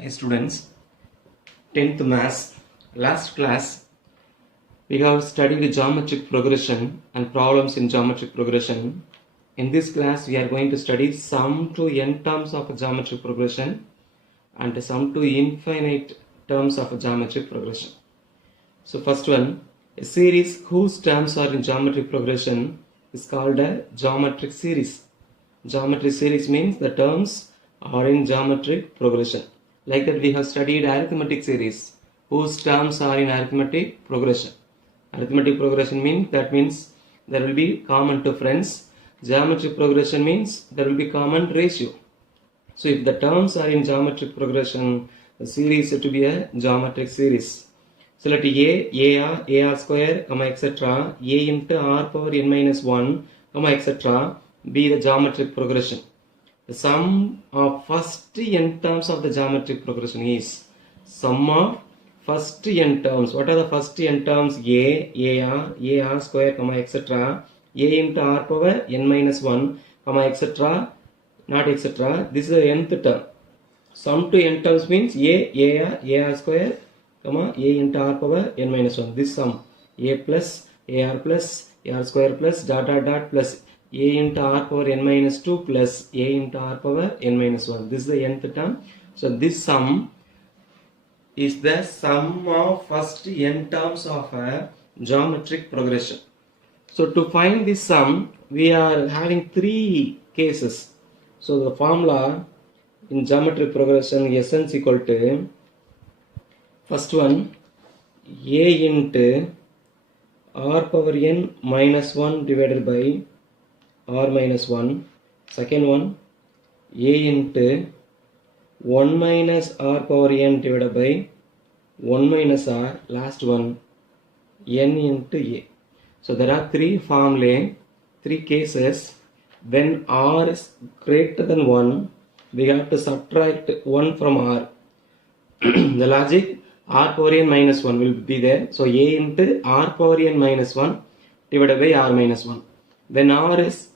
Hi students, 10th Maths. Last class we have studied geometric progression and problems in geometric progression. In this class we are going to study sum to n terms of geometric progression and sum to infinite terms of geometric progression. So first one, a series whose terms are in geometric progression is called a geometric series. Geometric series means the terms are in geometric progression. Like that we have studied arithmetic series whose terms are in arithmetic progression. Arithmetic progression means there will be common difference. Geometric progression means there will be common ratio. So if the terms are in geometric progression, the series is to be a geometric series. So let ar square, etc. a into r power n minus 1, etc. be the geometric progression. The sum of first n terms of the geometric progression is sum of first n terms. What are the first n terms? ar square, etc. a into r power n minus 1, etc. Not etc. This is the nth term. Sum to n terms means ar square, a into r power n minus 1. This sum a plus ar square plus dot plus a into r power n minus 2 plus a into r power n minus 1. This is the nth term. So this sum is the sum of first n terms of a geometric progression. So to find this sum, we are having three cases. So the formula in geometric progression, Sn is equal to, first one, a into r power n minus 1 divided by r minus 1. Second one, a into 1 minus r power n divided by 1 minus r. Last one, n into a. So there are three formulae, three cases. When r is greater than 1, we have to subtract 1 from r. The logic, r power n minus 1 will be there. So a into r power n minus 1 divided by r minus 1. When r is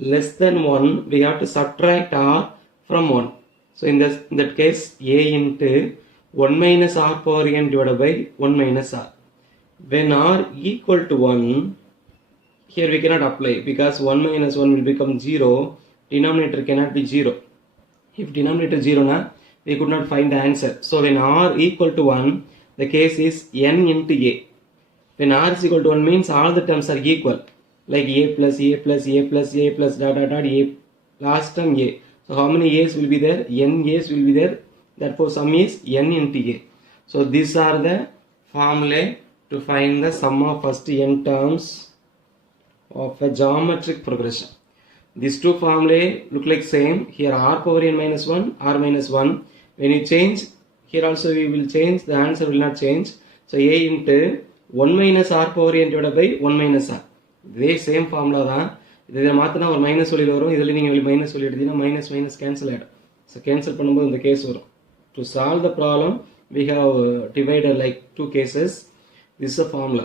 less than 1, we have to subtract r from 1. So in that case, a into 1 minus r power n divided by 1 minus r. When r equal to 1, here we cannot apply because 1 minus 1 will become 0. Denominator cannot be 0. If denominator 0 na, we could not find the answer. So when r equal to 1, the case is n into a. When r is equal to 1 means all the terms are equal. Like a plus a plus a plus a plus dot a. Last term a. So how many a's will be there? N a's will be there. Therefore sum is n into a. So these are the formulae to find the sum of first n terms of a geometric progression. These two formulae look like same. Here r power n minus 1, r minus 1. When you change, here also we will change, the answer will not change. So a into 1 minus r power n divided by 1 minus r. This same formula தான். இதில் மாற்றினா ஒரு minus சொல்லியில் வரும். இதில் நீங்கள் minus சொல்லி எடுத்தீங்கன்னா minus minus cancel ஆகிடும். ஸோ கேன்சல் பண்ணும்போது இந்த கேஸ் வரும். To solve the problem, we have divided like two cases. This is a formula.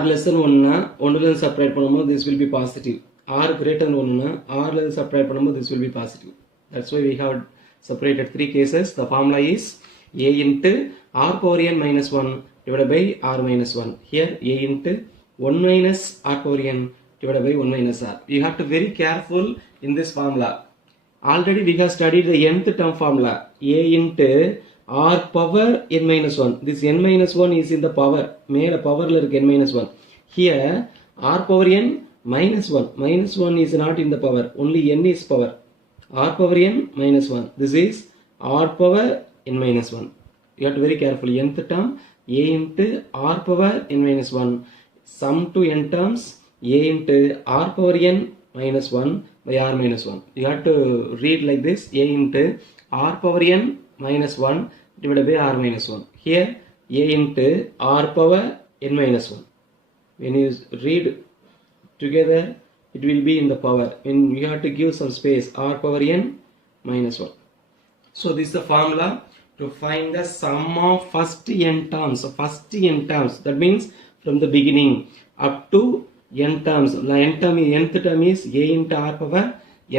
R less than 1 na, 1 separate பண்ணும்போது this will be positive. R greater than 1 na, R separate பண்ணும்போது this will be positive. That's why we have separated three cases. The formula is a into r power n minus 1 divided by r minus 1. Here a into 1 minus r power n divided by 1 minus r. You have to be very careful in this formula. Already we have studied the nth term formula. A into r power n minus 1. This n minus 1 is in the power. மேல powerல இருக்கு n minus 1. Here r power n minus 1. Minus 1 is not in the power. Only n is power. R power n minus 1. This is r power n minus 1. You have to be very careful. Nth term a into r power n minus 1. Sum to n terms a into r power n minus 1 by r minus 1. You have to read like this. A into r power n minus 1 divided by r minus 1. Here a into r power n minus 1. When you read together, it will be in the power. When you have to give some space, r power n minus 1. So this is the formula to find the sum of first n terms. So first n terms, that means from the beginning up to n terms. Nth term is a into r power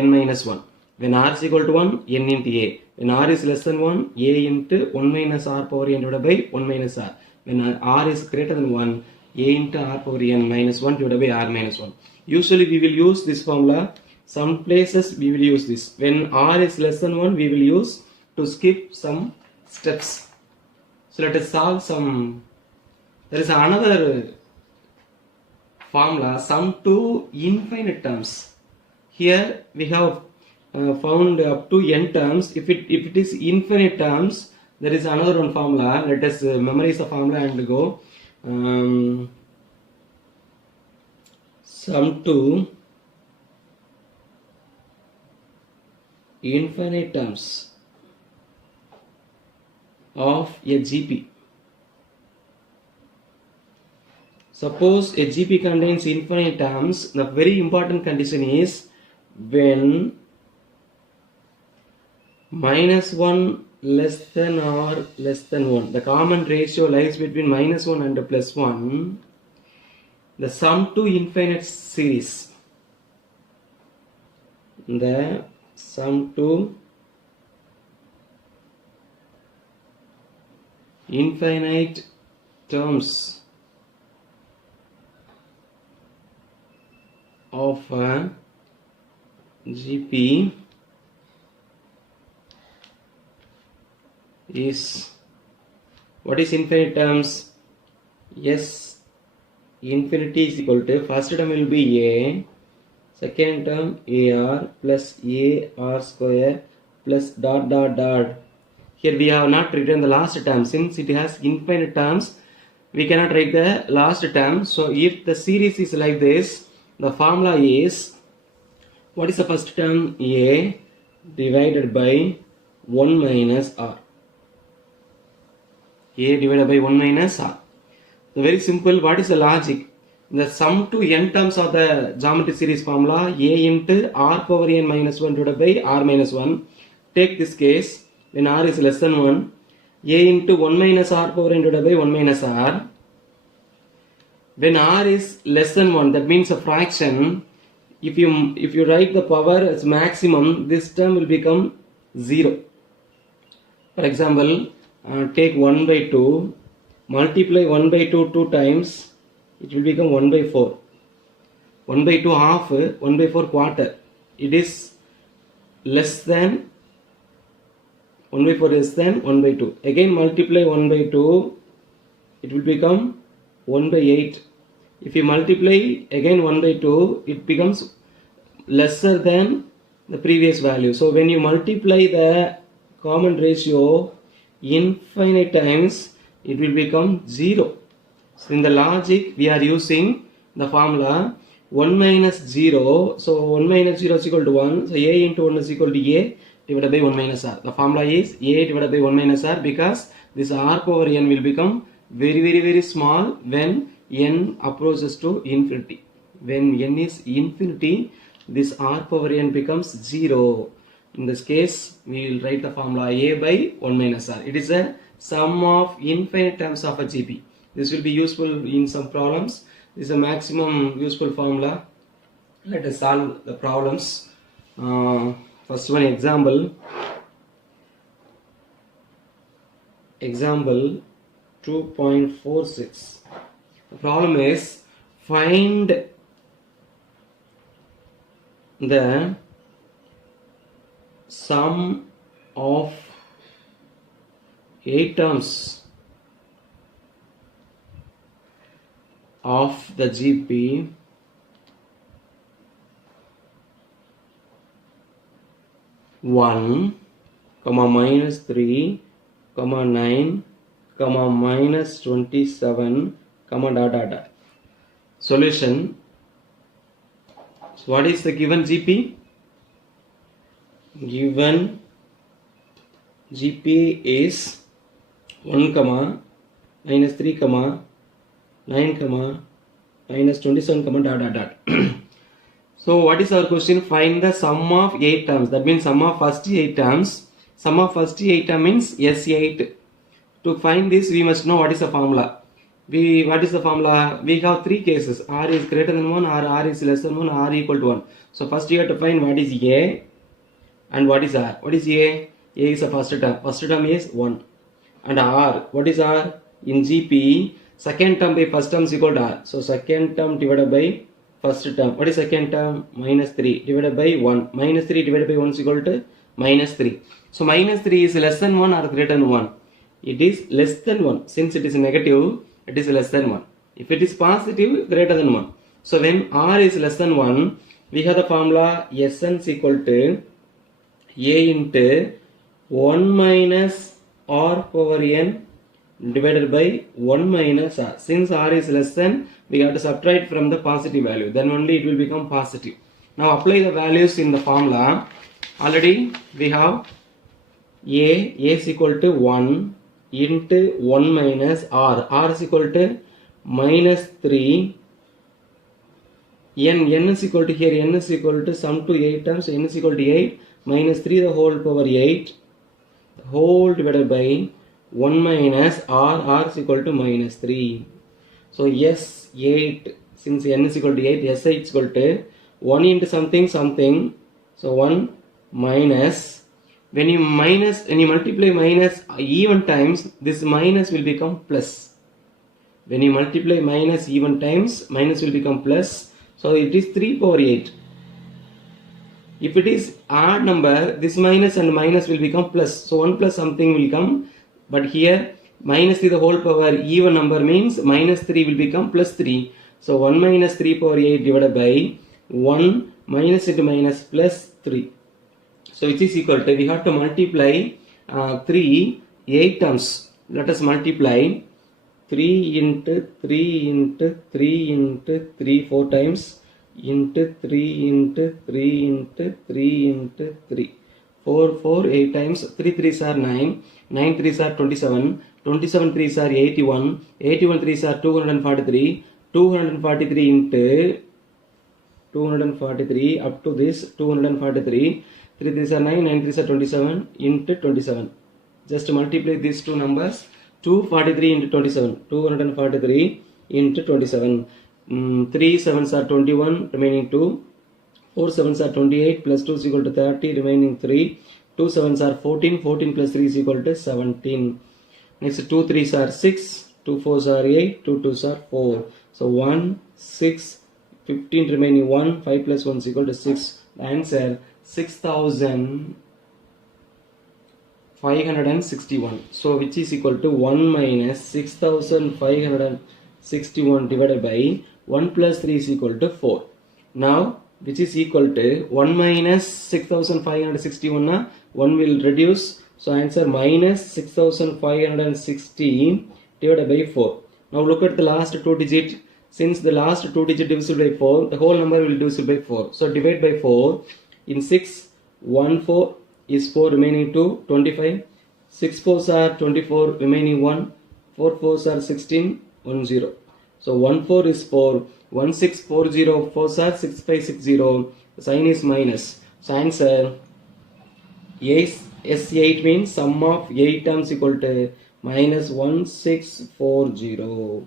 n minus 1. When r is equal to 1, n into a. When r is less than 1, a into 1 minus r power n divided by 1 minus r. When r is greater than 1, a into r power n minus 1 divided by r minus 1. Usually we will use this formula. Some places we will use this. When r is less than 1, we will use to skip some steps. So let us solve some. There is another formula, sum to infinite terms. Here we have found up to n terms. If it is infinite terms, there is another one formula. Let us memorize the formula and go. Sum to infinite terms of a GP. Suppose a GP contains infinite terms, the very important condition is when minus 1 less than or less than 1. The common ratio lies between minus 1 and plus 1. The sum to infinite series. The sum to infinite terms of a GP is, what is infinite terms? Yes, infinity is equal to, first term will be a, second term ar plus ar square plus dot dot dot. Here we have not written the last term. Since it has infinite terms, we cannot write the last term. So if the series is like this, the formula is, what is the first term? A divided by 1 minus r. A divided by 1 minus r. So very simple. What is the logic? The sum to n terms of the geometry series formula, a into r power n minus 1 divided by r minus 1. Take this case, when r is less than 1, a into 1 minus r power n divided by 1 minus r. When r is less than 1, that means a fraction. If you write the power as maximum, this term will become 0. For example, take 1 by 2, multiply 1 by 2 2 times, it will become 1 by 4. 1 by 2 half, 1 by 4 quarter. It is less than 1 by 4 less than 1 by 2. Again multiply 1 by 2, it will become 1 by 8. If you multiply again 1 by 2, it becomes lesser than the previous value. So when you multiply the common ratio infinite times, it will become 0. So in the logic, we are using the formula 1 minus 0. So 1 minus 0 is equal to 1. So a into 1 is equal to a divided by 1 minus r. The formula is a divided by 1 minus r, because this r power n will become very small when n approaches to infinity. When n is infinity, this r power n becomes 0. In this case, we will write the formula a by 1 minus r. It is a sum of infinite terms of a GP. This will be useful in some problems. This is a maximum useful formula. Let us solve the problems. First one, example 2.46. The problem is, find the sum of 8 terms of the GP (1, minus 3, 9, minus 27, dot dot dot). Solution. So what is the given GP? Given GP is 1, minus 3, 9, minus 27, dot dot dot. So what is our question? Find the sum of 8 terms. That means sum of first 8 terms. Sum of first 8 terms means S8. To find this, we must know what is the formula. What is the formula? We have 3 cases. R is greater than 1, or R is less than 1, R equal to 1. So first you have to find what is A. And what is R? What is A? A is the first term. First term is 1. And R, what is R? In GP, second term by first term is equal to R. So second term divided by first term. What is second term? Minus 3 divided by 1. Minus 3 divided by 1 is equal to minus 3. So minus 3 is less than 1 or greater than 1? It is less than 1. Since it is negative, it is less than 1. If it is positive, greater than 1. So when R is less than 1, we have the formula Sn is equal to A into 1 minus R power n divided by 1 minus R. Since R is less than, we have to subtract from the positive value. Then only it will become positive. Now apply the values in the formula. Already we have A is equal to 1 into 1 minus R. R is equal to minus 3. N is equal to here, n is equal to sum to 8 terms, n is equal to 8 minus 3 the whole power 8 whole divided by 1 minus R is equal to minus 3. So S8, since n is equal to 8, S8 is equal to 1 into something. So 1 minus, when you multiply minus even times, this minus will become plus. When you multiply minus even times, minus will become plus. So it is 3 power 8. If it is odd number, this minus and minus will become plus. So 1 plus something will come. But here minus 3 the whole power even number means minus 3 will become plus 3. So 1 minus 3 power 8 divided by 1 minus into minus plus 3. So which is equal to, we have to multiply 3 8 terms. Let us multiply 3 into 3 into 3 into 3 4 times into 3 into 3 into 3 into 3. 4 8 times. 3 3s are 9. 9 3s are 27. 27 3s are 81. 81 3s are 243. 243 into 243 up to this 243. 3 3s are 9. 9 3s are 27 into 27. Just multiply these two numbers. 243 into 27. 243 into 27. 3 7s are 21, remaining 2. 4 7s are 28, plus 2 is equal to 30, remaining 3. 2 7s are 14, 14 plus 3 is equal to 17. Next 2 3s are 6, 2 4s are 8, 2 2s are 4. So 1, 6, 15 remaining 1, 5 plus 1 is equal to 6. The answer 6,561. So which is equal to 1 minus 6,561 divided by 1 plus 3 is equal to 4. Now which is equal to 1 minus 6,561, 1 will reduce. So answer minus 6,560 divided by 4. Now look at the last two digit. Since the last two digit divisible by 4, the whole number will divisible by 4. So divide by 4. In 6, 1 4 is 4 remaining 2, 25. 6 4s are 24 remaining 1. 4 4s are 16, 1 0. So 1 4 is 4. 1 6 4 0, 4 are 6 5 6 0. The sign is minus. So answer S8 means sum of 8 terms equal to minus 1640.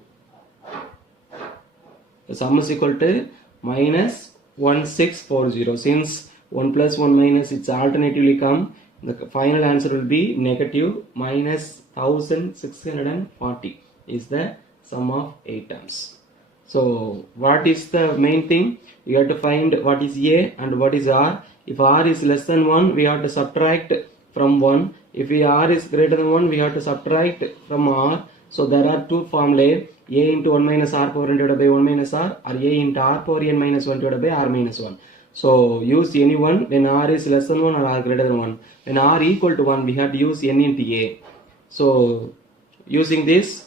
The sum is equal to minus 1640. Since 1 plus 1 minus, it's alternatively come, the final answer will be negative minus 1640 is the sum of 8 terms. So what is the main thing? You have to find what is A and what is R. If R is less than 1, we have to subtract from 1. If R is greater than 1, we have to subtract from R. So there are two formulae, A into 1 minus R power n divided by 1 minus R, or A into R power n minus 1 divided by R minus 1. So use any one when R is less than 1 or R greater than 1. When R equal to 1, we have to use n into A. So using this,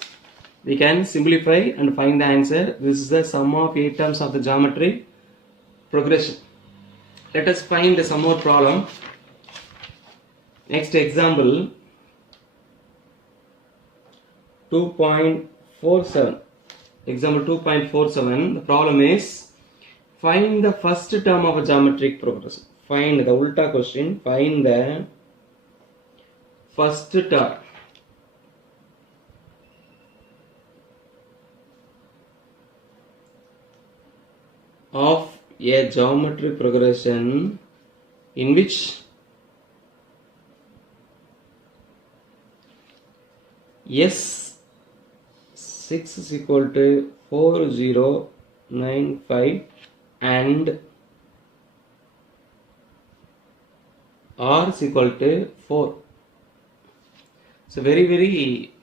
we can simplify and find the answer. This is the sum of 8 terms of the geometric progression. Let us find some more problem. Next example 2.47. Example 2.47. The problem is find the first term of a geometric progression. Find the ulta question. Find the first term of a geometric progression in which S6 is equal to 4095 and R is equal to 4. So very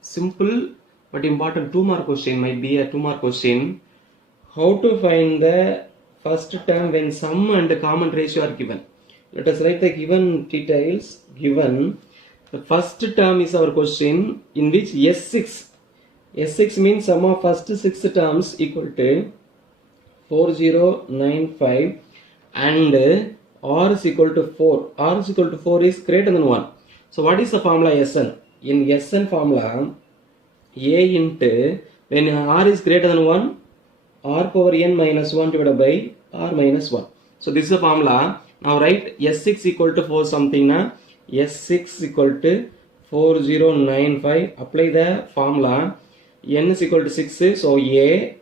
simple but important 2-mark question, might be a 2-mark question. How to find the first term when sum and common ratio are given? Let us write the given details. Given the first term is our question, in which S6 means sum of first 6 terms equal to 4095 and R is equal to 4. R is equal to 4 is greater than 1. So what is the formula Sn? In Sn formula, A into, when R is greater than 1, R power n minus 1 divided by R minus 1. So this is the formula. Now write S6 equal to 4 something na. S6 equal to 4095. Apply the formula. N is equal to 6. So A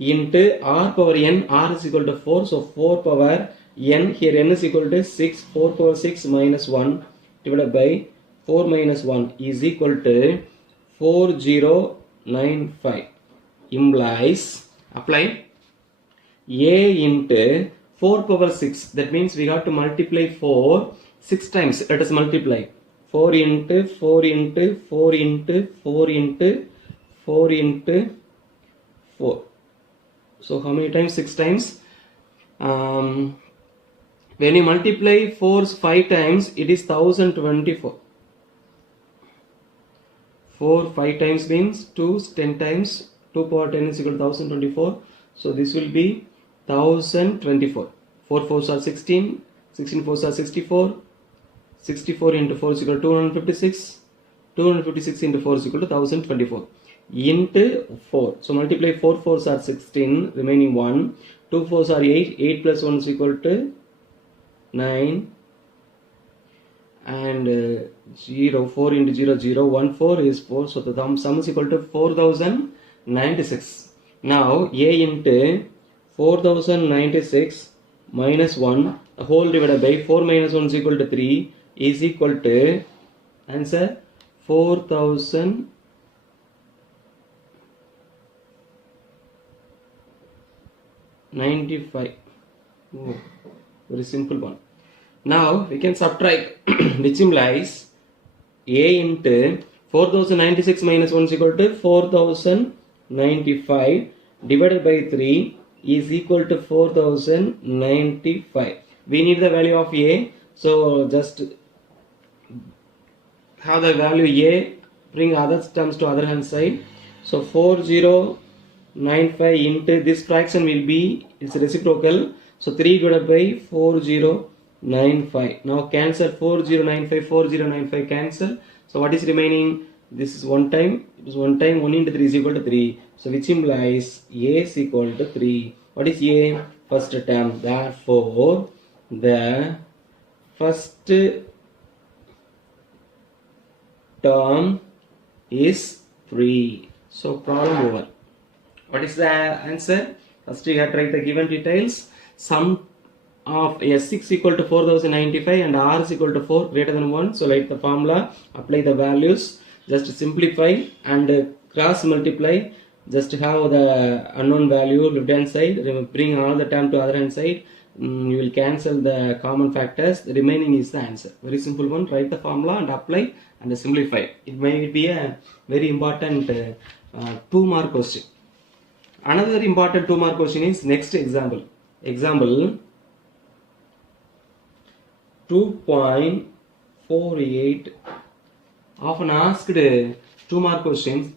into R power n. R is equal to 4. So 4 power n. Here n is equal to 6. 4 power 6 minus 1 divided by 4 minus 1 is equal to 4095. Implies, apply A into 4 power 6. That means we have to multiply 4 6 times. Let us multiply 4 into 4 into 4 into 4 into 4 into 4. So how many times? 6 times. When you multiply 4 5 times, it is 1024. 4 5 times means 2 10 times. 2 power 10 is equal to 1024. So this will be 1024. 4 4s are 16. 16 4s are 64. 64 into 4 is equal to 256. 256 into 4 is equal to 1024. Into 4. So multiply 4 4s are 16. Remaining 1. 2 4s are 8. 8 plus 1 is equal to 9. And 0 4 into 0 0 1 4 is 4. So the sum is equal to 4096. Now A into 4096 minus 1 the whole divided by 4 minus 1 is equal to 3 is equal to answer 4095. Oh, very simple one. Now we can subtract which implies A into 4096 minus 1 is equal to 4095 divided by 3 is equal to 4095. We need the value of A. So just have the value A, bring other terms to other hand side. So 4095 into this fraction will be its reciprocal. So 3 divided by 4095. Now cancel 4095 cancel. So what is remaining? This is one time. It is one time. 1 into 3 is equal to 3. So which implies A is equal to 3. What is A? First term. Therefore, the first term is 3. So problem over. What is the answer? First you have to write the given details. Sum of S6 equal to 4095 and R is equal to 4 greater than 1. So write the formula, apply the values, just simplify and cross multiply. Just have the unknown value left hand side, bring all the term to other hand side. You will cancel the common factors. The remaining is the answer. Very simple one. Write the formula and apply and simplify. It may be a very important 2-mark question. Another important 2-mark question is next example. Example 2.48. Often asked 2-mark questions.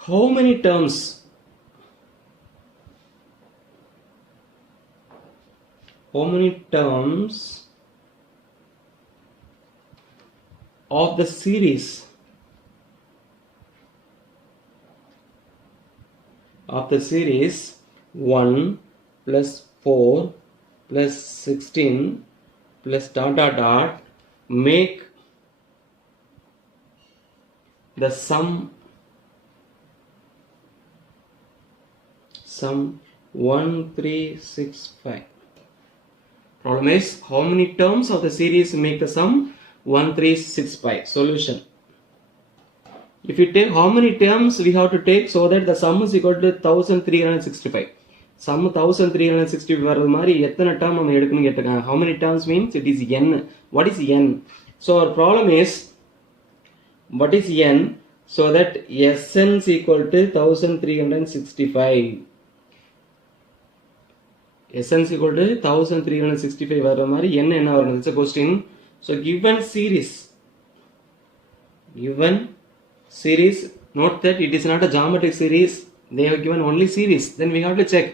How many terms? How many terms of the series of the series 1 plus 4 plus 16 plus dot dot dot make the sum 1365. Problem is, how many terms of the series make the sum 1365? Solution. If you take how many terms we have to take so that the sum is equal to 1365. Sum 1365 வரது மாதிரி எத்தனை term நம்ம எடுக்கணும் கேட்டிருக்காங்க. How many terms means it is n. What is n? So our problem is what is n? So that Sn is equal to 1365. Sn is equal to 1365 வர மாதிரி n என்ன வரணும்? It's a question. So given series, note that it is not a geometric series. They have given only series. Then we have to check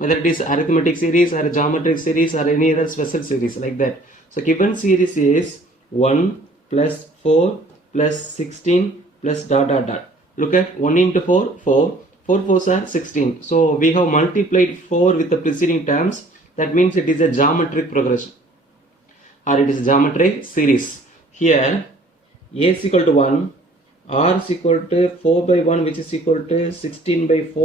whether it is arithmetic series or geometric series or any other special series like that. So given series is 1 plus 4 plus 16 plus dot dot dot. Look at 1 into 4, 4. 4 4s are 16. So we have multiplied 4 with the preceding terms. That means it is a geometric progression or it is a geometric series. Here a is equal to 1, r is equal to 4 by 1 which is equal to 16 by 4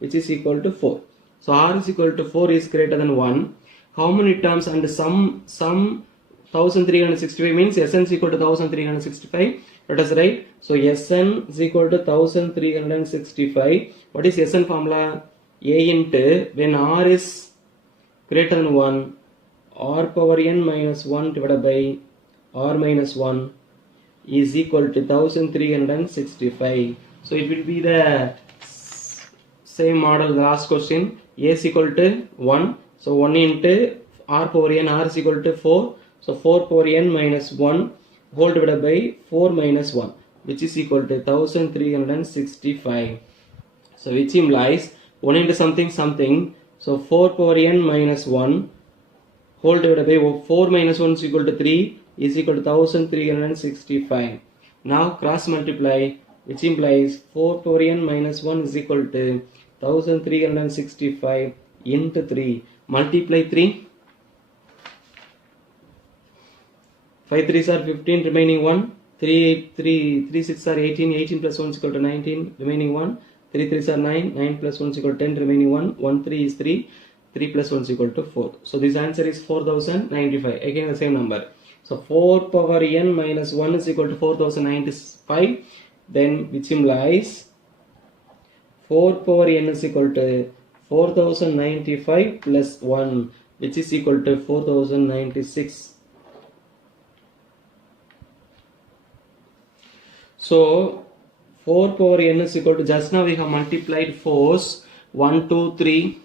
which is equal to 4. So r is equal to 4 is greater than 1. How many terms? And sum 1365 means Sn is equal to 1365. Let us write. So Sn is equal to 1365. What is Sn formula? A into when r is greater than 1, r power n minus 1 divided by r minus 1 is equal to 1365. So it will be the same model the last question. A is equal to 1. So 1 into r power n, r is equal to 4. So 4 power n minus 1 whole divided by 4 minus 1 which is equal to 1365. So which implies 1 into something something. So 4 power n minus 1 whole divided by 4 minus 1 is equal to 3 is equal to 1365. Now cross multiply, which implies 4 power n minus 1 is equal to 1365 into 3. Multiply 3. 5 3s are 15, remaining 1. 3 6 are 18, 18 plus 1 is equal to 19, remaining 1. 3 3s are 9, 9 plus 1 is equal to 10, remaining 1. 1 3 is 3, 3 plus 1 is equal to 4. So this answer is 4095. Again the same number. So 4 power n minus 1 is equal to 4095. Then which implies 4 power n is equal to 4095 plus 1 which is equal to 4096. So 4 power n is equal to, just now we have multiplied 4s 1 2 3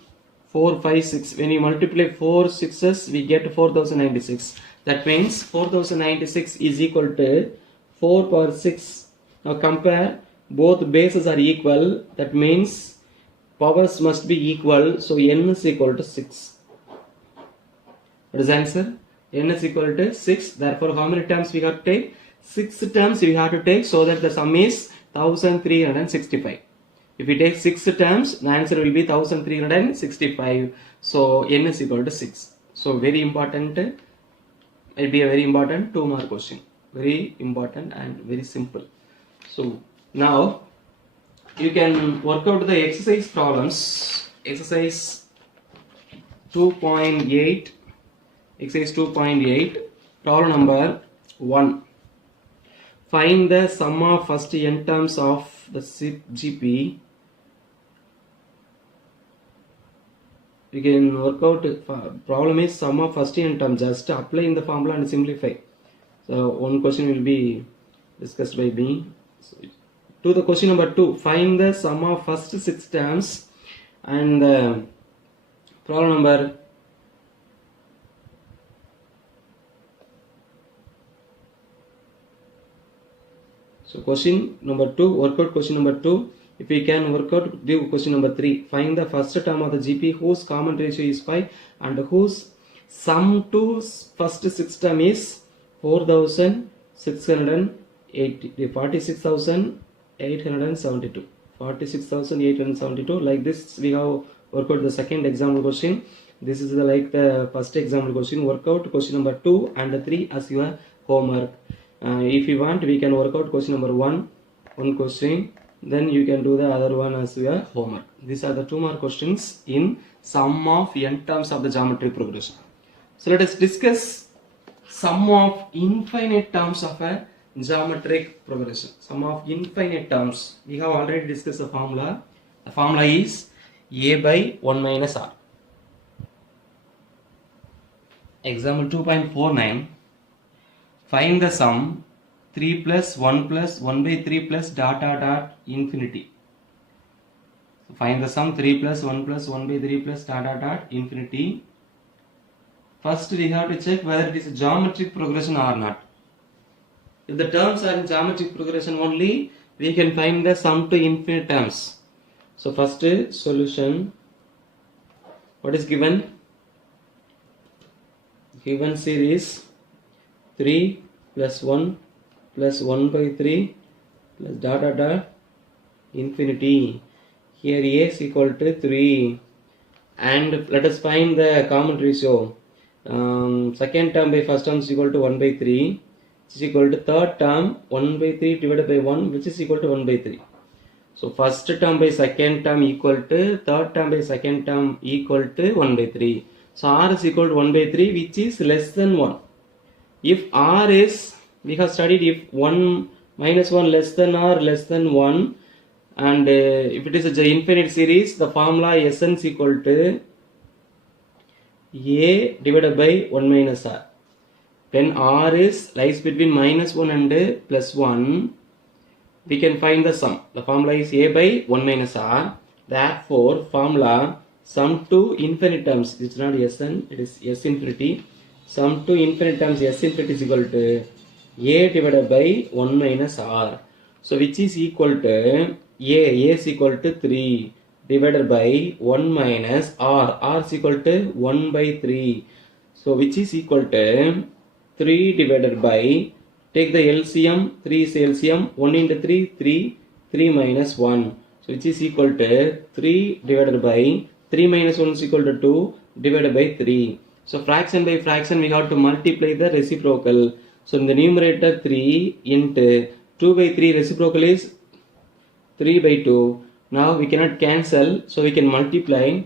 4 5 6. When you multiply 4 6s we get 4096. That means 4096 is equal to 4 power 6. Now compare, both bases are equal. That means powers must be equal. So n is equal to 6. What is the answer? N is equal to 6. Therefore how many terms we have to take? 6 terms we have to take so that the sum is 1365. If we take 6 terms, the answer will be 1365. So n is equal to 6. So very important. It will be a very important 2-mark question. Very important and very simple. So now you can work out the exercise problems. Exercise 2.8. Exercise 2.8. Problem number 1. Find the sum of first n terms of the GP. You can work out. Problem is sum of first n term. Just apply in the formula and simplify. So one question will be discussed by me. So, to the question number 2, find the sum of first 6 terms. And problem number So question number 2, work out question number 2. If we can work out, do question number 3. Find the first term of the GP whose common ratio is 5 and whose sum to first 6 term is 4672. 46,872. Like this we have worked out the second example question. This is like the first example question. Work out question number 2 and 3 as your homework. If you want, we can work out question number 1 question, then you can do the other one as your homework. These are the 2-mark questions in sum of n terms of the geometric progression. So let us discuss sum of infinite terms of a geometric progression, sum of infinite terms. We have already discussed the formula. The formula is a by 1 minus r. Example 2.49. Find the sum 3 plus 1 plus 1 by 3 plus dot dot dot infinity. So find the sum 3 plus 1 plus 1 by 3 plus dot dot dot infinity. First we have to check whether it is a geometric progression or not. If the terms are in geometric progression only, we can find the sum to infinite terms. So first solution, what is given? Given series 3 plus 1 plus 1 by 3 plus dot dot dot infinity. Here a is equal to 3, and let us find the common ratio. Second term by first term is equal to 1 by 3, which is equal to third term 1 by 3 divided by 1, which is equal to 1 by 3. So first term by second term equal to third term by second term equal to 1 by 3. So r is equal to 1 by 3, which is less than 1. If r is, we have studied if 1 minus 1 less than or less than 1, and if it is an infinite series, the formula Sn is equal to a divided by 1 minus r. When r lies between minus 1 and plus 1, we can find the sum. The formula is a by 1 minus r. Therefore, formula sum to infinite terms, it's not Sn, it is S infinity. Sum to infinite terms S infinity is equal to a divided by 1 minus r. So which is equal to a is equal to 3 divided by 1 minus r is equal to 1 by 3. So which is equal to 3 divided by, take the LCM, 3 is LCM, 1 into 3, 3, 3 minus 1. So which is equal to 3 divided by 3 minus 1 is equal to 2 divided by 3. So fraction by fraction we have to multiply the reciprocal. So in the numerator 3 into 2 by 3 reciprocal is 3 by 2. Now we cannot cancel, so we can multiply.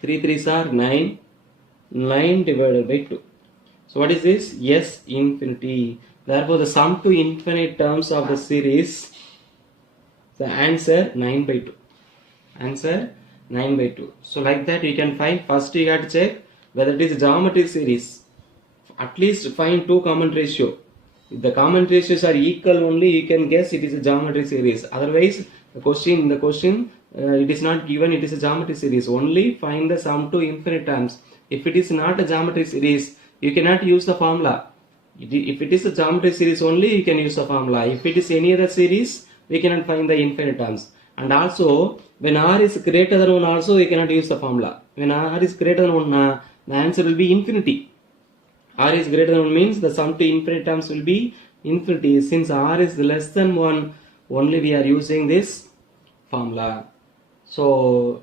3 3s are 9, 9 divided by 2. So what is this? S infinity. Therefore the sum to infinite terms of the series, the answer 9 by 2. Answer 9 by 2. So like that you can find, first you have to check whether it is a geometric series. At least find two common ratio. If the common ratios are equal only, you can guess it is a geometric series. Otherwise, the question it is not given it is a geometric series. Only find the sum to infinite terms. If it is not a geometric series, you cannot use the formula. If it is a geometric series only, you can use the formula. If it is any other series, we cannot find the infinite terms. And also, when r is greater than 1 also, you cannot use the formula. When r is greater than 1, the answer will be infinity. R is greater than 1 means the sum to infinite terms will be infinity. Since r is less than 1, only we are using this formula. So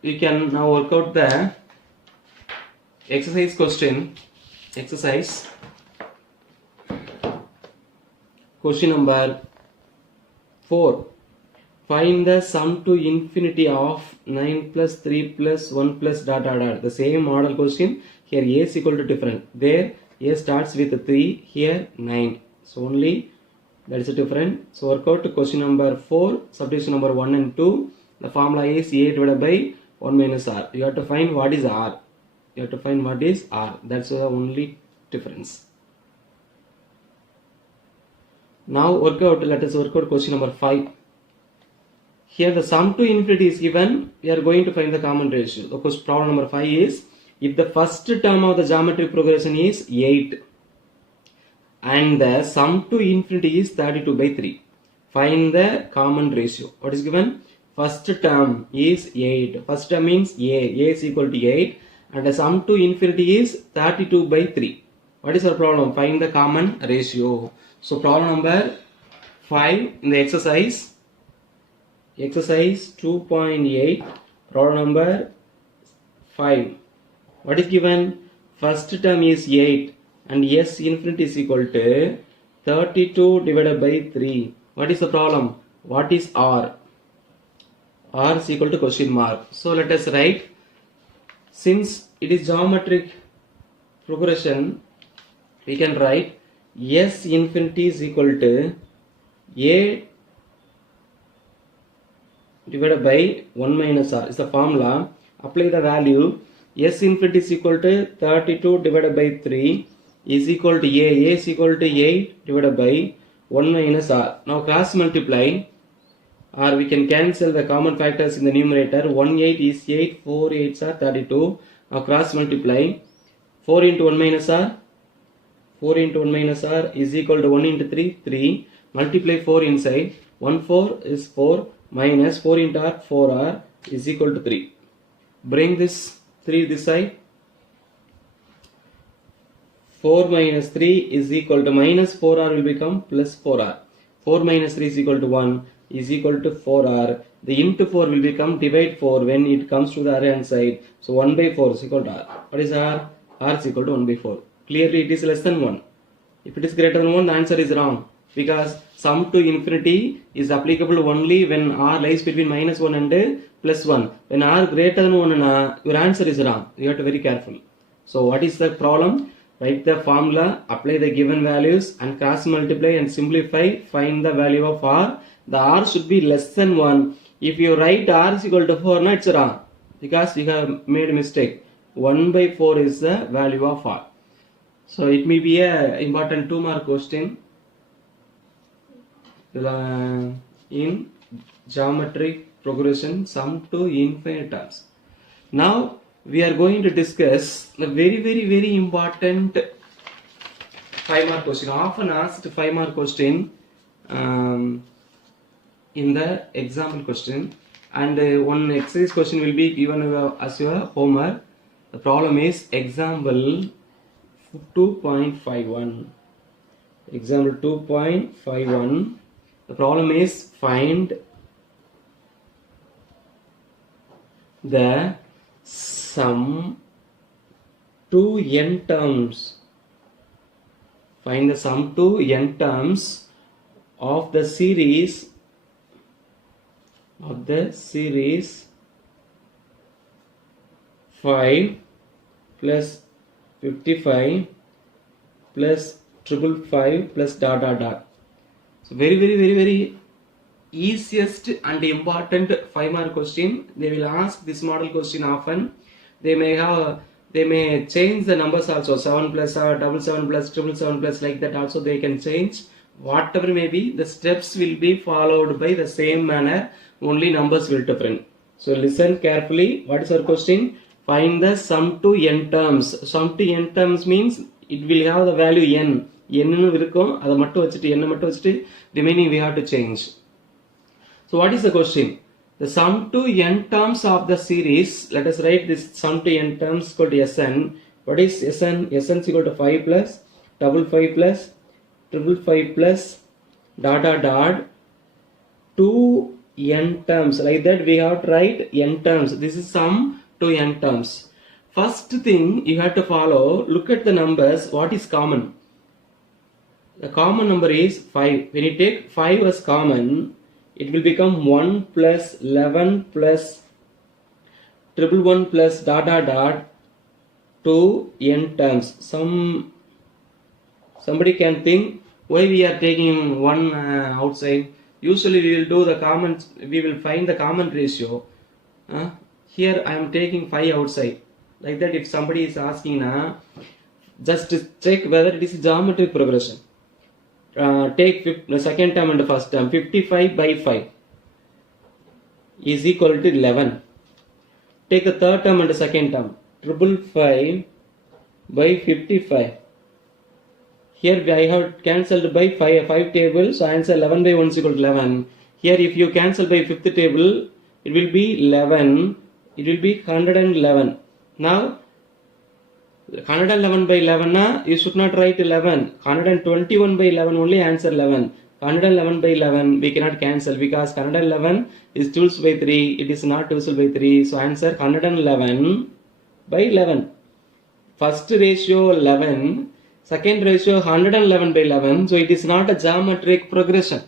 you can now work out the exercise question. Question number 4. Find the sum to infinity of 9 plus 3 plus 1 plus dot dot dot. The same model question. Here a is equal to different. There a starts with 3, here 9. So only that is a different. So work out to question number 4, subdivision number 1 and 2. The formula is a divided by 1 minus r. You have to find what is r. That's the only difference. Now let us work out question number 5. Here the sum to infinity is given. We are going to find the common ratio. The problem number 5 is, if the first term of the geometric progression is 8 and the sum to infinity is 32 by 3, find the common ratio. What is given? First term is 8. First term means a is equal to 8 and the sum to infinity is 32 by 3. What is our problem? Find the common ratio. So problem number 5 in the exercise 2.8, problem number 5. What is given? First term is 8 and S infinity is equal to 32 divided by 3. What is the problem? What is R? R is equal to question mark. So let us write, since it is geometric progression, we can write S infinity is equal to A divided by 1 minus R is the formula. Apply the value. S infinity is equal to 32 divided by 3 is equal to A. A is equal to 8 divided by 1 minus R. Now cross multiply, or we can cancel the common factors in the numerator. 1 8 is 8, 4 8s are 32. Now cross multiply. 4 into 1 minus R, 4 into 1 minus R is equal to 1 into 3, 3. Multiply 4 inside. 1 4 is 4 minus 4 into R, 4R is equal to 3. Bring this 3 this side. 4 minus 3 is equal to minus 4R will become plus 4R. 4 minus 3 is equal to 1 is equal to 4R. The into 4 will become divide 4 when it comes to the other hand side. So 1 by 4 is equal to R. What is R? R is equal to 1 by 4. Clearly it is less than 1. If it is greater than 1, the answer is wrong. Because sum to infinity is applicable only when R lies between minus 1 and plus 1. When R greater than 1, your answer is wrong. You have to be very careful. So what is the problem? Write the formula, apply the given values and cross multiply and simplify, find the value of R. The R should be less than 1. If you write R is equal to 4, no, it's wrong. Because you have made a mistake. 1 by 4 is the value of R. So it may be a important 2-mark question in geometric progression, sum to infinite terms. Now we are going to discuss a very important 5-mark question, often asked 5-mark question in the example question, and one exercise question will be given as your homework. The problem is example 2.51. Example 2.51. The problem is find the sum to n terms. Find the sum to n terms of the series 5 plus 55 plus 555 plus dot dot dot. So very easiest and important 5-mark question. They will ask this model question often. They may change the numbers also, 7 plus 7 plus 7 plus, like that also they can change. Whatever may be, the steps will be followed by the same manner, only numbers will different. So listen carefully. What is our question? Find the sum to n terms. Sum to n terms means it will have the value n. n nu irukum, adha mattum vechittu n mattum vechittu remaining we have to change. So what is the question? The sum to n terms of the series, let us write this sum to n terms equal to Sn. What is Sn? Sn is equal to 5 plus 55 plus 555 plus dot dot dot 2 n terms. Like that we have to write n terms. This is sum to n terms. First thing you have to follow, look at the numbers, what is common? The common number is 5. When you take 5 as common, it will become 1 plus 11 plus 111 plus dot dot dot 2 n terms. Somebody can think why we are taking one outside. Usually we will do the common, we will find the common ratio. Here I am taking 5 outside. Like that, if somebody is asking just to check whether it is geometric progression. Take the second term and the first term. 55 by 5 is equal to 11. Take the third term and the second term. 555 by 55. Here I have cancelled by 5 tables, so answer 11 by 1 is equal to 11. Here if you cancel by 5th table, it will be 11. It will be 111. Now 111 by 11 you should not write 11. 121 by 11 only, answer 11. 111 by 11 we cannot cancel because 111 is divisible by 3. It is not divisible by 3. So answer 111 by 11. First ratio 11. Second ratio 111 by 11. So it is not a geometric progression.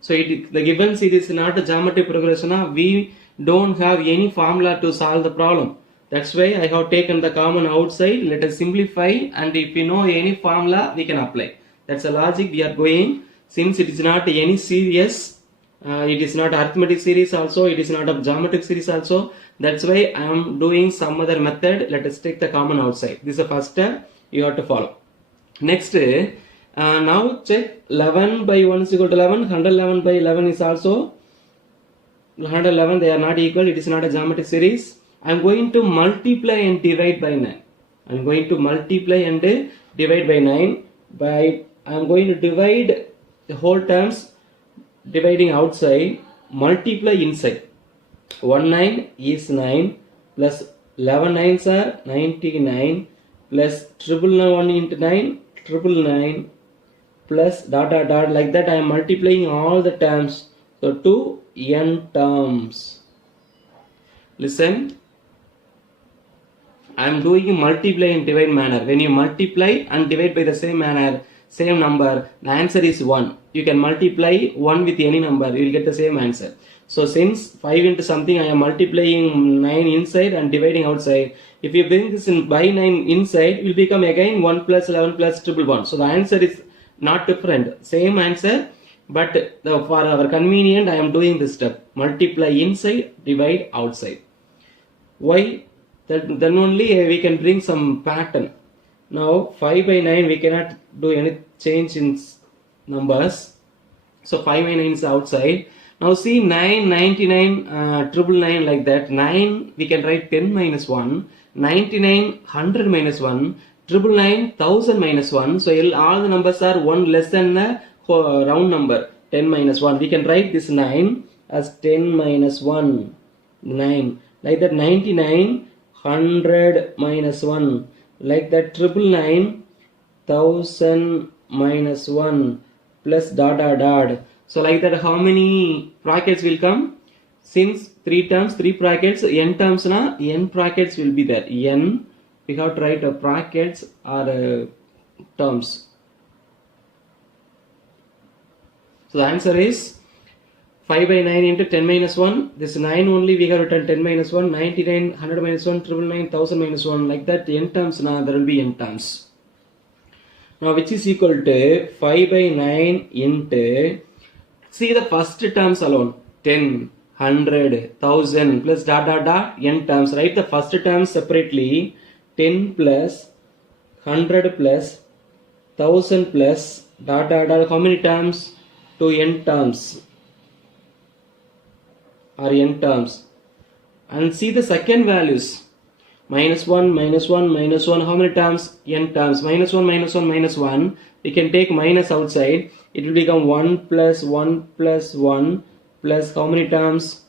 So the given series is not a geometric progression. We don't have any formula to solve the problem. That's why I have taken the common outside. Let us simplify, and if we know any formula, we can apply. That's a logic we are going. Since it is not any series, it is not arithmetic series also, it is not a geometric series also. That's why I am doing some other method. Let us take the common outside. This is the first step you have to follow. Next, now check 11 by 1 is equal to 11. 111 by 11 is also 111. They are not equal. It is not a geometric series. I am going to multiply and divide by 9. I am going to multiply and divide by 9. I am going to divide the whole terms, dividing outside, multiply inside. 1 9 is 9 plus 11 9s are 99 plus 1 into 9 999 plus dot dot dot, like that I am multiplying all the terms. So 2 n terms. Listen, I am doing multiply and divide manner. When you multiply and divide by the same manner, same number, the answer is 1. You can multiply 1 with any number, you will get the same answer. So since 5 into something, I am multiplying 9 inside and dividing outside. If you bring this in by 9 inside, it will become again 1 plus 11 plus 111. So the answer is not different, same answer, but for our convenient I am doing this step. Multiply inside, divide outside. Why? Then only we can bring some pattern. Now 5 by 9 we cannot do any change in numbers. So 5 by 9 is outside. Now see 9, 99, 999 like that. 9 we can write 10 minus 1. 99, 100 minus 1. 999, 1000 minus 1. So all the numbers are 1 less than the round number. 10 minus 1. We can write this 9 as 10 minus 1. 9. Like that 99, 100 minus 1. Like that 999, 1000 minus 1 plus dot dot dot. So like that how many brackets will come? Since 3 terms, 3 brackets, n terms na, n brackets will be there. N, we have to write brackets or terms. So the answer is 5 by 9 into 10 minus 1. This 9 only we have written 10 minus 1, 99, 100 minus 1, 999, 1000 minus 1. Like that n terms na, there will be n terms. Now which is equal to 5 by 9 into, see the first terms alone, 10, 100, 1000 plus dot dot dot n terms. Write the first terms separately. 10 plus 100 plus 1000 plus dot dot dot. How many terms? 2 n terms or n terms. And see the second values. Minus 1, minus 1, minus 1. How many terms? N terms. Minus 1, minus 1, minus 1. We can take minus outside. It will become 1 plus 1 plus 1 plus how many terms?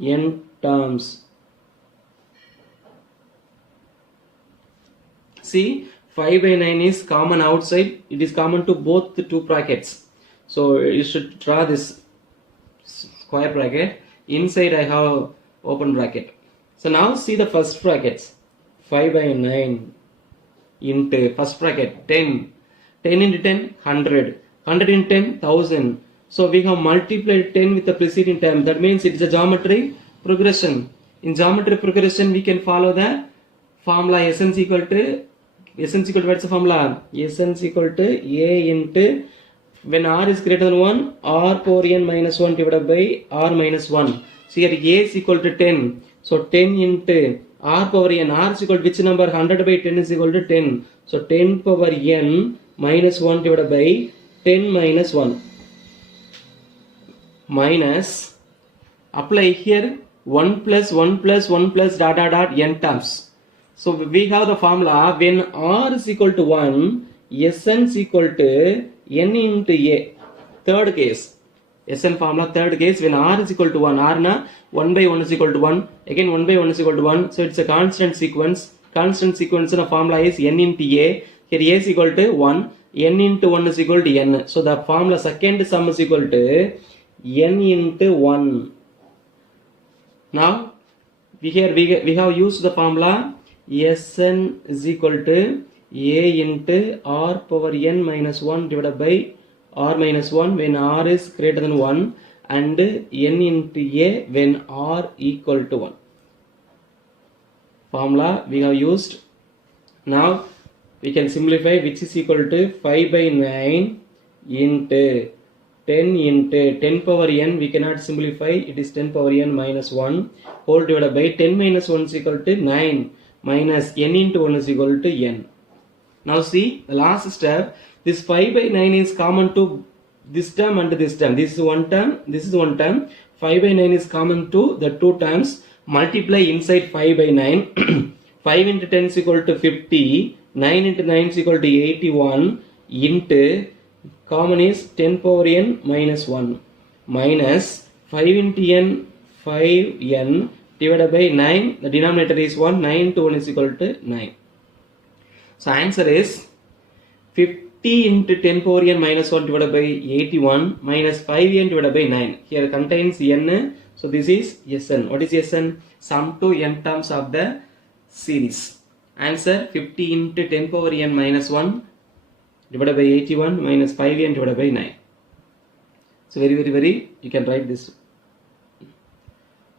N terms. See, 5 by 9 is common outside. It is common to both the two brackets. So you should draw this square bracket. Inside I have open bracket. So now see the first brackets. 5 by 9 into first bracket 10. 10 into 10, 100. 100 into 10, 1000. So we have multiplied 10 with the preceding term. That means it is a geometric progression. In geometric progression, we can follow the formula Sn is equal to, what's the formula? Sn is equal to A into, when r is greater than 1, r power n minus 1 divided by r minus 1. So here A is equal to 10. So 10 into r power n, r is equal to which number? 100 by 10 is equal to 10. So 10 power n minus 1 divided by 10 minus 1. Minus, apply here 1 plus 1 plus 1 plus dot dot dot n terms. So we have the formula when r is equal to 1, Sn is equal to n into a. Third case. Sn formula third case, when r is equal to 1, r na 1 by 1 is equal to 1, again 1 by 1 is equal to 1, so it's a constant sequence. Constant sequence in a formula is n into a. Here a is equal to 1, n into 1 is equal to n. So the formula second sum is equal to n into 1. Now here we have used the formula Sn is equal to a into r power n minus 1 divided by r minus 1 when r is greater than 1 and n into a when r equal to 1. Formula we have used. Now we can simplify, which is equal to 5 by 9 into 10 into 10 power n. We cannot simplify, it is 10 power n minus 1 whole divided by 10 minus 1 is equal to 9 minus n into 1 is equal to n. Now see, the last step, this 5 by 9 is common to this term and this term. This is one term, this is one term. 5 by 9 is common to the two terms. Multiply inside 5 by 9. 5 into 10 is equal to 50. 9 into 9 is equal to 81 into common is 10 power n minus 1 minus 5 into n 5n divided by 9. The denominator is 1. 9 into 1 is equal to 9. So answer is 50 into 10 power n minus 1 divided by 81 minus 5n divided by 9. Here contains n. So this is Sn. What is Sn? Sum to n terms of the series. Answer 50 into 10 power n minus 1 divided by 81 minus 5n divided by 9. So very you can write this.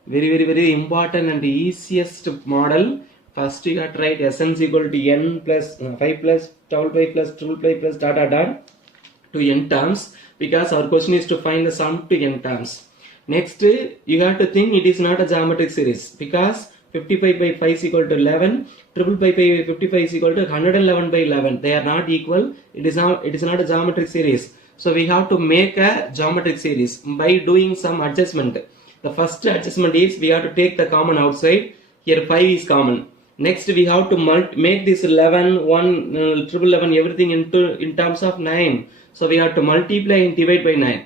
Very important and easiest model. First you got to write Sn is equal to n plus 5 plus double 5 plus triple 5 plus dot to n terms, because our question is to find the sum to n terms. Next you have to think it is not a geometric series, because 55 by 5 is equal to 11, triple 5 by 55 is equal to 111 by 11. They are not equal. It is not a geometric series. So we have to make a geometric series by doing some adjustment. The first adjustment is we have to take the common outside. Here 5 is common. Next we have to make this 11, 1, triple 11 everything in terms of 9. So we have to multiply and divide by 9.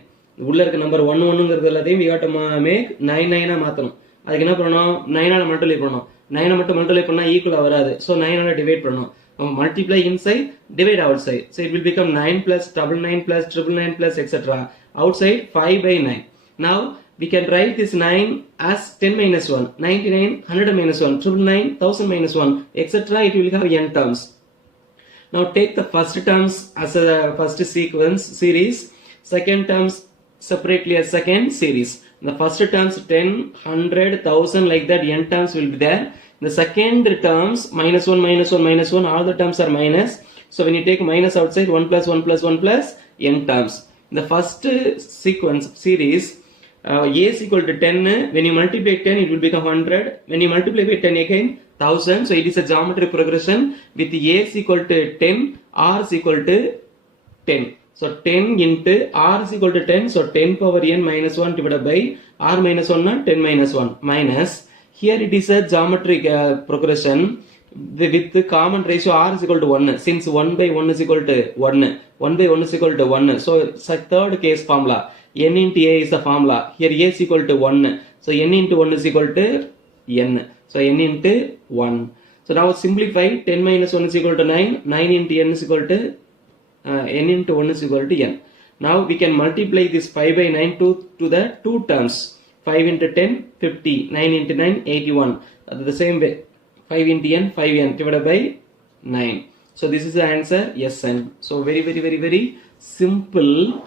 உள்ள இருக்க number 1 1ங்கிறது எல்லாத்தையும் we have to make 9 9 மாத்தணும். அதுக்கு என்ன பண்ணணும், 9 ஆல multiply பண்ணணும். 9 மட்டும் மல்டிப்ளை பண்ணா ஈக்குவலா வராது. So 9 ஆல டிவைட் பண்ணணும். Multiply inside, divide outside. So it will become 9 plus double 9 plus triple 9 plus etc. Outside 5 by 9. Now we can write this 9 as 10 minus 1, 99, 100 minus 1, triple 9, 1000 minus 1, etc. It will have n terms. Now take the first terms as a first series, second terms separately as second series. The first terms 10, 100, 1000 like that, n terms will be there. The second terms minus 1, minus 1, minus 1, all the terms are minus. So when you take minus outside, 1 plus 1 plus 1 plus n terms. The first sequence series, a is equal to 10. When you multiply 10, it will become 100. When you multiply by 10 again, 1000. So it is a geometric progression with a is equal to 10, r is equal to 10. So 10 into r is equal to 10. So 10 power n minus 1 divided by r minus 1 not 10 minus 1 minus. Here it is a geometric progression with the common ratio r is equal to 1. Since 1 by 1 is equal to 1. 1 by 1 is equal to 1. So it's a third case formula. N into a is the formula. Here a is equal to 1. So n into 1 is equal to n. So n into 1. So now simplify. 10 minus 1 is equal to 9. 9 into n is equal to n into 1 is equal to n. Now we can multiply this 5 by 9 to the two terms. 5 into 10, 50. 9 into 9, 81. The same way. 5 into n, 5n divided by 9. So this is the answer, Sn. So very simple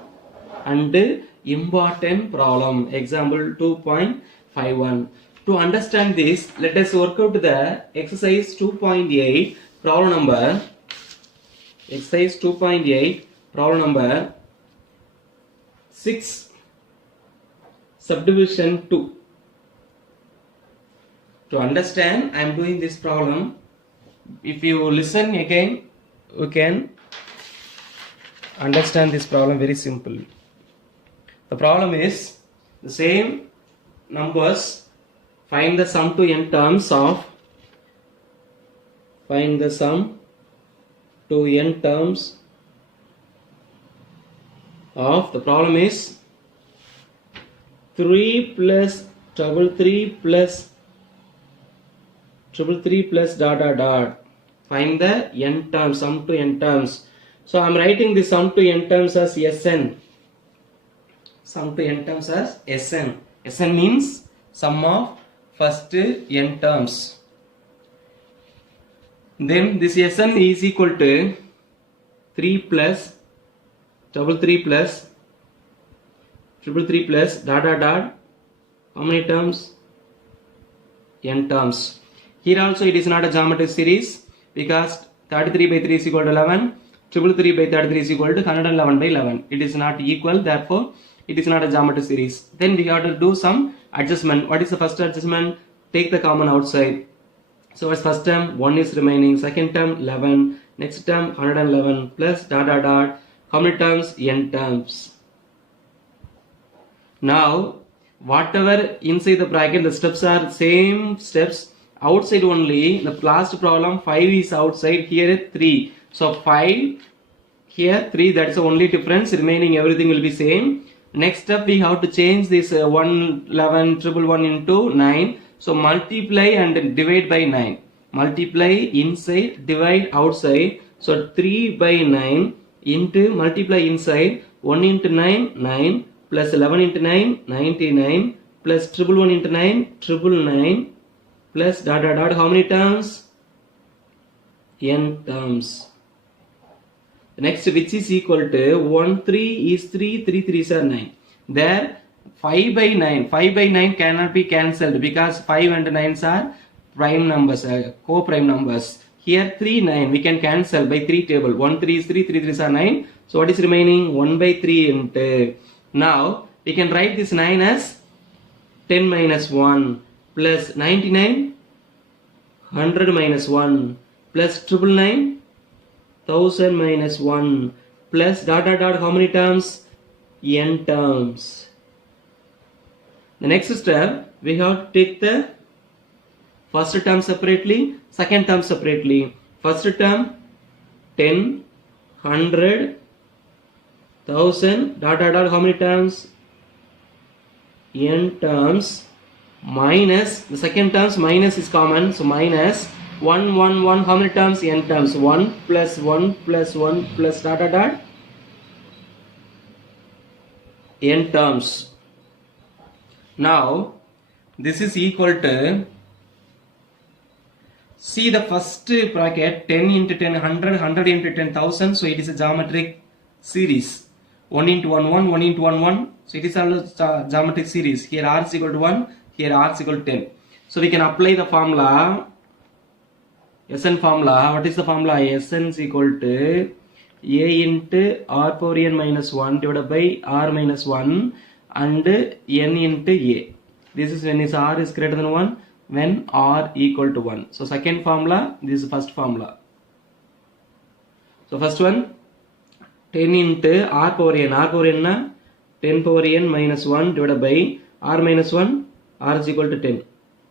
and important problem. Example 2.51. To understand this, let us work out the exercise 2.8 problem number. Exercise 2.8 problem number 6. Subdivision 2. To understand, I am doing this problem. If you listen again, you can understand this problem very simple. The problem is the same numbers. Find the sum to n terms of. Find the sum to n terms of. The problem is 3 plus double 3 plus triple 3 plus dot. Find the n terms, sum to n terms. So I am writing the sum to n terms as Sn. Sum to n terms as Sn. Sn means sum of first n terms. Then this Sn is equal to 3 plus double 3 plus triple 3 plus dot. How many terms? N terms. Here also it is not a geometric series, because 33 by 3 is equal to 11. 333 by 33 is equal to 111 by 11. It is not equal, therefore it is not a geometry series. Then we have to do some adjustment. What is the first adjustment? Take the common outside. So as first term 1 is remaining, second term 11, next term 111 plus dot dot dot. How many terms? N terms. Now whatever inside the bracket, the steps are same steps. Outside only, the last problem 5 is outside, here 3. So 5, here 3, that's the only difference. Remaining everything will be same. Next step we have to change this 111 111 into 9. So multiply and divide by 9. Multiply inside, divide outside. So 3 by 9 into multiply inside, 1 into 9, 9, plus 11 into 9, 99, plus 111 into 9, 999, plus dot dot dot. How many terms? N terms. Next, which is equal to 1 3 is 3, 3 3s are 9. There 5 by 9 cannot be cancelled because 5 and 9s are prime numbers, co-prime numbers. Here 3 9 we can cancel by 3 table. 1 3 is 3, 3 3s are 9. So what is remaining? 1 by 3 into. Now we can write this 9 as 10 minus 1 plus 99, 100 minus 1 plus 999, 1000 minus 1 plus dot dot dot. How many terms? N terms. The next step, we have to take the first term separately, second term separately. First term 10, 100, 1000 dot dot dot. How many terms? N terms, minus the second terms, minus is common, so minus 1 1 1. How many terms? N terms. 1 plus 1 plus 1 plus dot dot dot. N terms. Now this is equal to, see the first bracket 10 into 10 100, 100 into 10,000. So it is a geometric series. 1 into 1 1, 1 into 1 1. So it is also geometric series. Here r is equal to 1, here r is equal to 10. So we can apply the formula, Sn formula. What is the formula? Sn is equal to a into r power n minus 1 divided by r minus 1 and n into a. This is when is r is greater than 1, when r equal to 1. So second formula, this is first formula. So first one 10 into r power n. R power n na 10 power n minus 1 divided by r minus 1. R is equal to 10.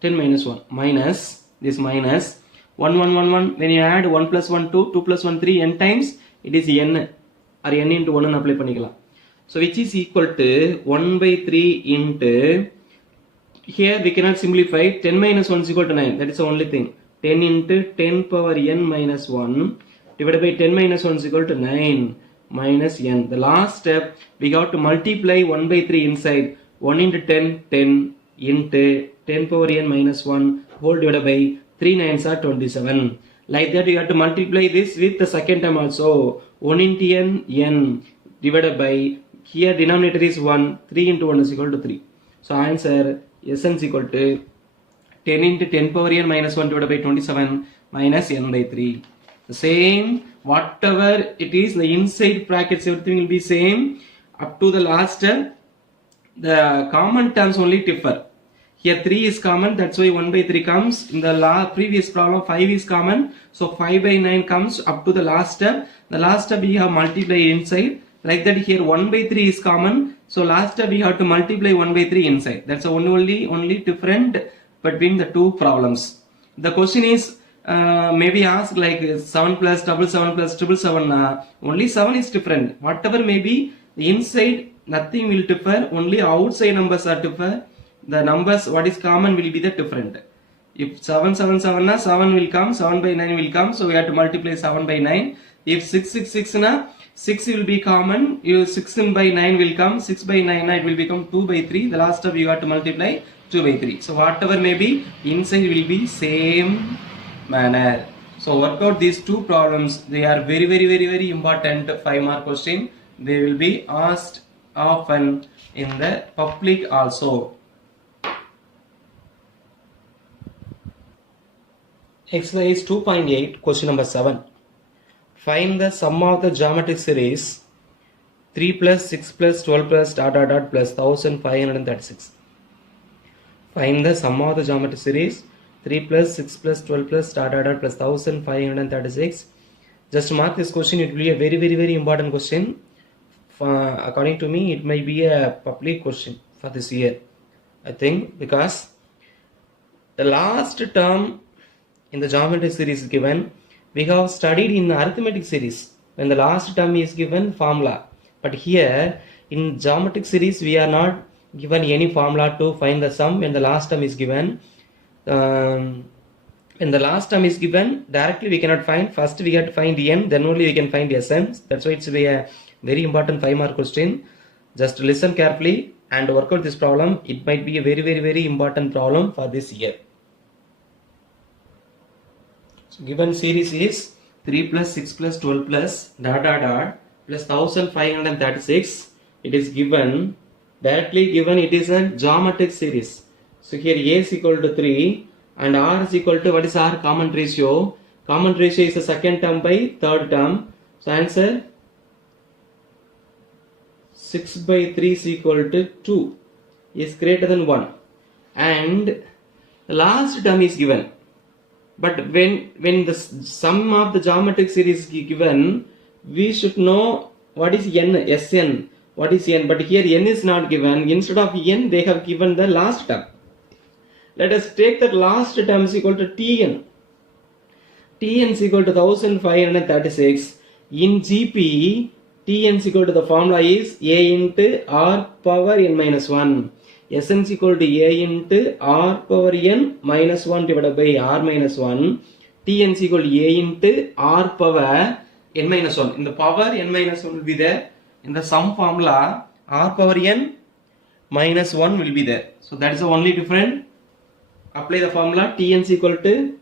10 minus 1 minus this minus 1 1 1 1. When you add 1 plus 1 2, 2 plus 1 3, n times it is n or n into 1 and apply பண்ணிக்கலாம். So which is equal to 1 by 3 into, here we cannot simplify, 10 minus 1 is equal to 9. That is the only thing. 10 into 10 power n minus 1 divided by 10 minus 1 is equal to 9 minus n. The last step, we have to multiply 1 by 3 inside. 1 into 10, 10 into 10 power n minus 1 whole divided by 3 9s are 27. Like that you have to multiply this with the second term also. 1 into n divided by, here denominator is 1, 3 into 1 is equal to 3. So answer Sn is equal to 10 into 10 power n minus 1 divided by 27 minus n by 3. The same, whatever it is, the inside brackets, everything will be same up to the last step. The common terms only differ. Here 3 is common, that's why 1 by 3 comes. In the previous problem 5 is common, so 5 by 9 comes up to the last step. The last step we have multiply inside. Like that here 1 by 3 is common, so last step we have to multiply 1 by 3 inside. That's the only different between the two problems. The question is maybe asked like 7 plus 777 plus 777. Only 7 is different. Whatever may be, the inside nothing will differ, only outside numbers are differ. The numbers what is common will be the different. If 777 na 7 will come, 7 by 9 will come, so we have to multiply 7 by 9. If 666 na 6 will be common, 6 by 9 will come, 6 by 9 it will become 2 by 3. The last step you have to multiply 2 by 3. So whatever may be, inside will be same manner. So work out these two problems. They are very important 5-mark question. They will be asked often in the public also. Exercise 2.8, question number 7. Find the sum of the geometric series 3 plus 6 plus 12 plus dot dot dot plus 1536. Find the sum of the geometric series 3 plus 6 plus 12 plus dot dot dot plus 1536. Just mark this question, it will be a very important question. According to me, it may be a public question for this year, I think, because the last term in the geometric series is given. We have studied in the arithmetic series when the last term is given formula, but here in geometric series we are not given any formula to find the sum when the last term is given. When the last term is given, directly we cannot find. First we have to find n, then only we can find Sn. That's why it's a very important 5-mark question. Just listen carefully and work out this problem. It might be a very important problem for this year. So given series is 3 plus 6 plus 12 plus dot dot dot plus 1536. It is given, directly given, it is a geometric series. So here A is equal to 3 and R is equal to, what is R? Common ratio. Common ratio is the second term by third term. So answer 6 by 3 is equal to 2 is greater than 1. And the last term is given. But when the sum of the geometric series is given, we should know what is n, Sn, what is n. But here n is not given. Instead of n, they have given the last term. Let us take that last term is equal to Tn. Tn is equal to 1536. In GP, Tn is equal to, the formula is A into R power n minus 1. Sn is equal to A into R power n minus 1 divided by R minus 1. Tn is equal to A into R power n minus 1. In the power n minus 1 will be there. In the sum formula, R power n minus 1 will be there. So that is the only difference. Apply the formula. Tn is equal to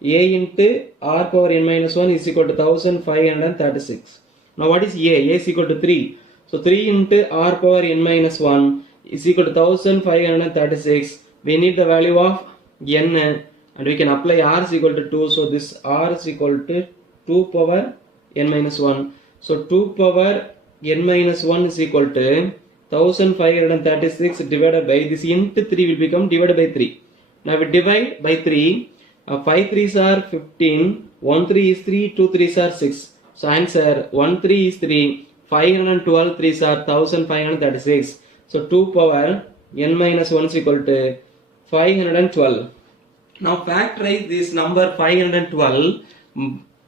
A into R power n minus 1 is equal to 1536. Now what is A? A is equal to 3. So 3 into R power n minus 1 is equal to 1536. We need the value of n and we can apply R is equal to 2. So this R is equal to 2 power n minus 1. So 2 power n minus 1 is equal to 1536 divided by, this into 3 will become divided by 3. Now we divide by 3. 5 3s are 15, 1 3 is 3, 2 3s are 6. So answer 1 3 is 3, 512 3s are 1536. So 2 power n minus 1 is equal to 512. Now factorize this number 512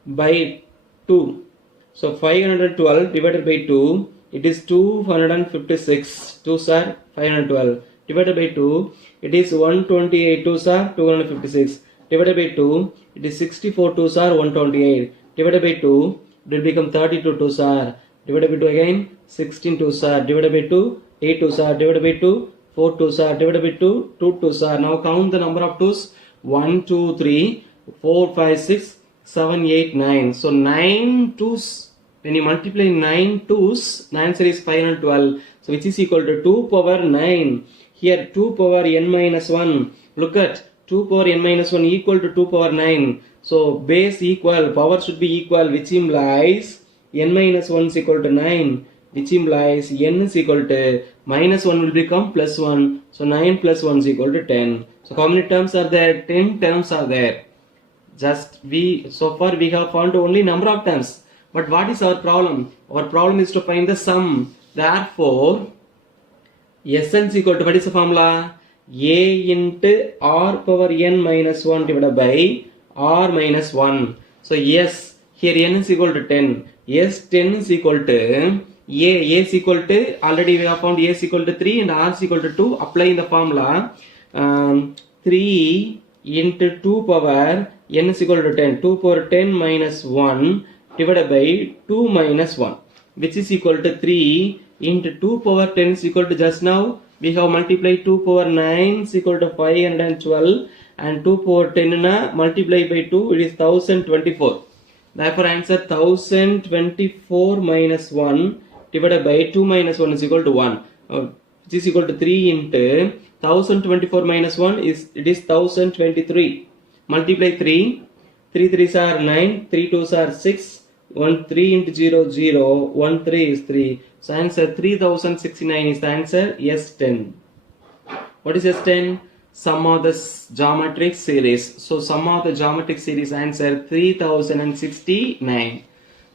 by 2. So 512 divided by 2, it is 256. 2s are 512. Divided by 2, it is 128. 2s are 256. Divided by 2, it is 64. 2s are 128. Divided by 2, it will become 32. 2s are. Divided by 2 again, 16. 2s are. Divided by 2, 8 2s are. Divided by 2, 4 2s are. Divided by 2, 2 2s are. Now count the number of 2s. 1, 2, 3, 4, 5, 6, 7, 8, 9. So 9 2s. When you multiply 9 2s, the answer is 512. So which is equal to 2 power 9. Here 2 power n minus 1. Look at 2 power n minus 1 equal to 2 power 9. So base equal, power should be equal, which implies n minus 1 is equal to 9. Which implies n is equal to minus 1 will become plus 1. So 9 plus 1 is equal to 10. So how many terms are there? 10 terms are there. So far we have found only number of terms. But what is our problem? Our problem is to find the sum. Therefore, Sn is equal to, what is the formula? A into R power n minus 1 divided by R minus 1. So yes, here n is equal to 10. Yes, 10 is equal to A is equal to, already we have found A is equal to 3 and R is equal to 2. Applying the formula, 3 into 2 power n is equal to 10. 2 power 10 minus 1 divided by 2 minus 1, which is equal to 3 into 2 power 10 is equal to, just now we have multiplied 2 power 9 is equal to 512 and 2 power 10 multiplied by 2, it is 1024. Therefore answer 1024 minus 1 divided by 2 minus 1 is equal to 1, which is equal to 3 into 1024 minus 1 is, it is 1023. Multiply 3, 3 3s are 9, 3 2s are 6, 1 3 into 0 0, 1 3 is 3. So answer 3069 is the answer. S10. What is S10? Sum of the geometric series. So sum of the geometric series answer 3069.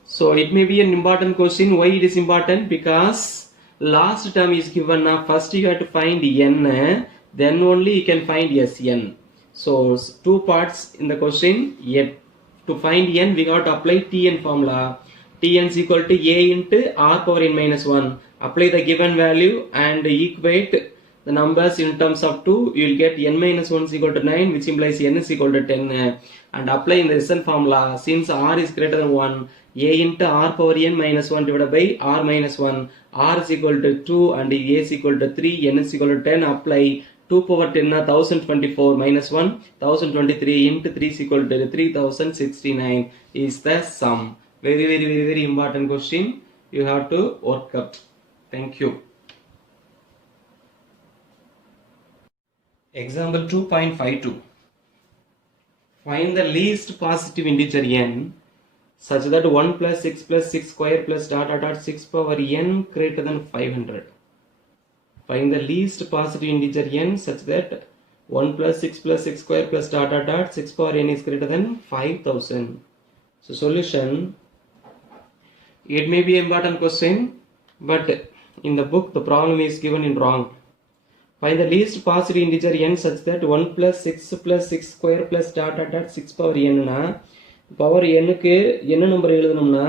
So it may be an important question. Why it is important? Because last term is given. First you have to find n, then only you can find Sn. So two parts in the question. Yet to find n, we got to apply Tn formula. Tn is equal to a into r power n minus 1. Apply the given value and equate the numbers in terms of 2. You will get n minus 1 is equal to 9, which implies n is equal to 10. And apply in the Sn formula, since r is greater than 1, a into r power n minus 1 divided by r minus 1, r is equal to 2 and a is equal to 3, n is equal to 10. Apply 2 power 10, 1024 minus 1, 1023 into 3 is equal to 3069 is the sum. Very important question. You have to work up. Thank you. Example 2.52. Find the least positive integer n such that 1 plus 6 plus 6 square plus dot 6 power n greater than 500. Find the least positive integer n such that 1 plus 6 plus 6 square plus dot 6 power n is greater than 5000. So solution, it may be an important question, but in the book the problem is given in wrong. Find the least positive integer n such that 1 plus 6 plus 6 square plus dot 6 power n na power n க்கு என்ன number எழுதணும்னா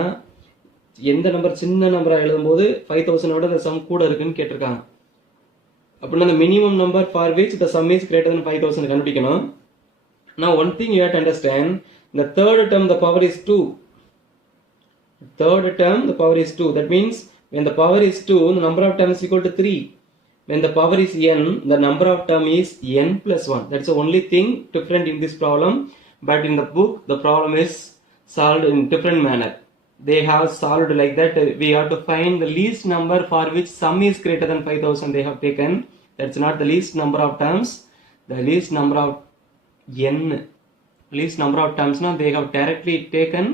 எந்த number சின்ன நம்பரா எழுதும்போது 5000 ஓட the sum கூட இருக்குன்னு கேட்டிருக்காங்க. அப்படினா the minimum number for which the sum is greater than 5000 கண்டுபிடிக்கணும். Now one thing you have to understand, in the third term the power is 2. Third term the power is 2. That means when the power is 2, the number of terms is equal to 3. When the power is n, the number of term is n plus 1. That's the only thing different in this problem. But in the book, the problem is solved in different manner. They have solved like that. We have to find the least number for which sum is greater than 5000 they have taken. That's not the least number of terms. The least number of n. Least number of terms now they have directly taken.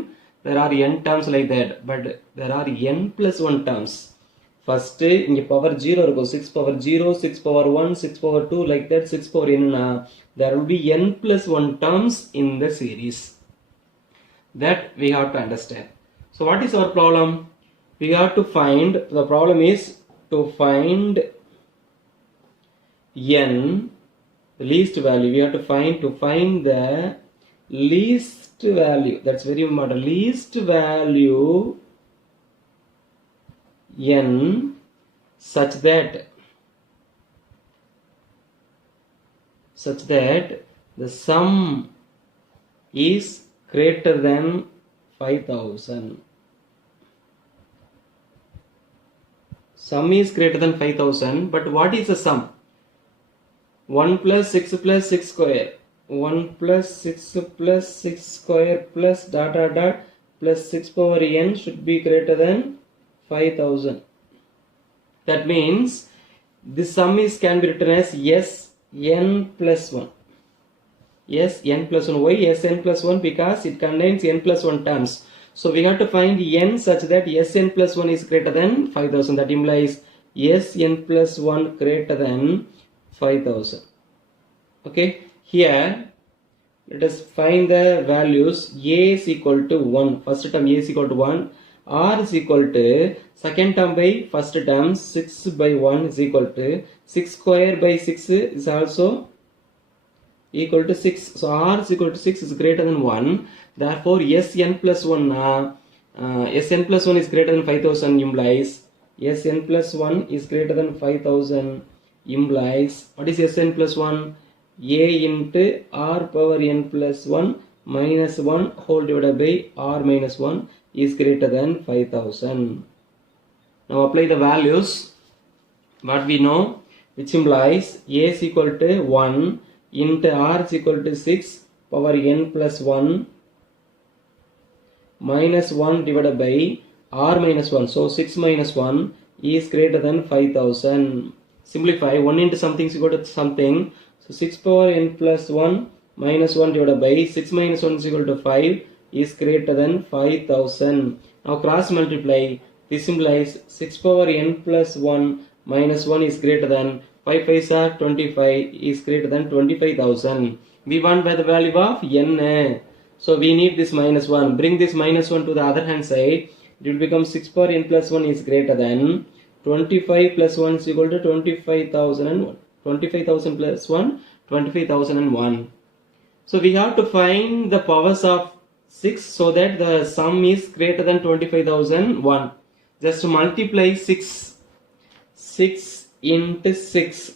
There are n terms like that. But there are n plus 1 terms. First, இங்க power 0 இருக்கும், 6 power 0, 6 power 1, 6 power 2, like that, 6 power n na, there will be n plus 1 terms in the series. That we have to understand. So what is our problem? We have to find, the problem is to find n, the least value. We have to find the least value. That's very important. Least value n such that the sum is greater than 5000. Sum is greater than 5000, but what is the sum? 1 plus 6 plus 6 square, 1 plus 6 plus 6 square plus dot plus 6 power n should be greater than 5000. That means this sum is can be written as Sn plus 1. Sn plus 1. Why Sn plus 1? Because it contains n plus 1 terms. So we have to find n such that Sn plus 1 is greater than 5000. That implies Sn plus 1 greater than 5000. Okay. Here let us find the values. A is equal to 1. First term A is equal to 1. R is equal to second term by first term 6 by 1 is equal to 6 square by 6 is also equal to 6. So R is equal to 6 is greater than 1. Therefore Sn plus 1 Sn plus 1 is greater than 5000 implies Sn plus 1 is greater than 5000 implies what is Sn plus 1? A into R power n plus 1 minus 1 whole divided by R minus 1 is greater than 5000. Now apply the values what we know, which implies A is equal to 1 into R is equal to 6 power n plus 1 minus 1 divided by R minus 1. So 6 minus 1 is greater than 5000. Simplify 1 into something is equal to something. So 6 power n plus 1 minus 1 divided by 6 minus 1 is equal to 5. is greater than 5000. Now cross multiply. This implies 6 power n plus 1 minus 1 is greater than 5 5s are 25 is greater than 25,000. We want by the value of n. So we need this minus 1. Bring this minus 1 to the other hand side. It will become 6 power n plus 1 is greater than 25 plus 1 is equal to 25,001. 25,000 plus 1, 25,001. So we have to find the powers of 6 so that the sum is greater than 25,001. Just multiply 6. 6 into 6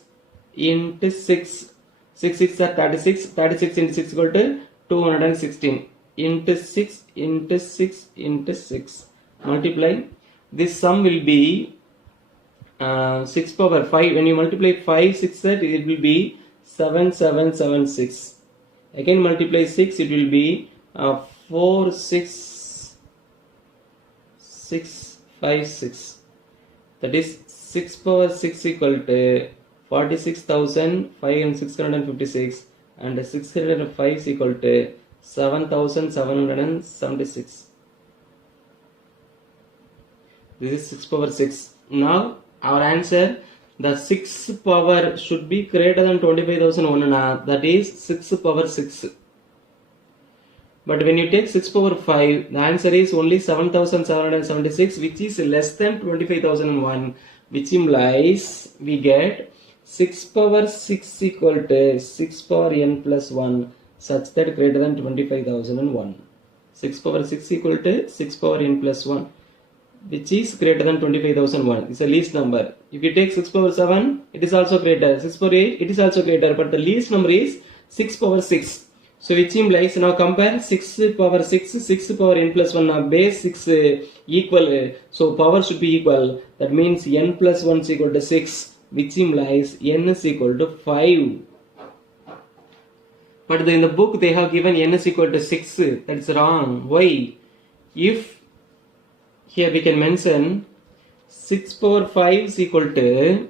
into 6. 6 6 are 36. 36 into 6 equal to 216. Into 6 into 6 into 6. Multiply. This sum will be 6 power 5. When you multiply 5 6 it will be 7776. Again multiply 6, it will be 4 6 6 5 6. That is 6 power 6 equal to 46,656 and 605 is equal to 7,776. This is 6 power 6. Now our answer, the 6 power should be greater than 25,001, that is 6 power 6. But when you take 6 power 5, the answer is only 7,776, which is less than 25,001, which implies we get 6 power 6 equal to 6 power n plus 1 such that greater than 25,001. 6 power 6 equal to 6 power n plus 1, which is greater than 25,001. It's a least number. If you take 6 power 7, it is also greater. 6 power 8, it is also greater. But the least number is 6 power 6. So which implies, now compare 6 power 6, 6 power n plus 1. Now base 6 equal. So power should be equal. That means n plus 1 is equal to 6. Which implies n is equal to 5. But in the book they have given n is equal to 6. That's wrong. Why? If here we can mention 6 power 5 is equal to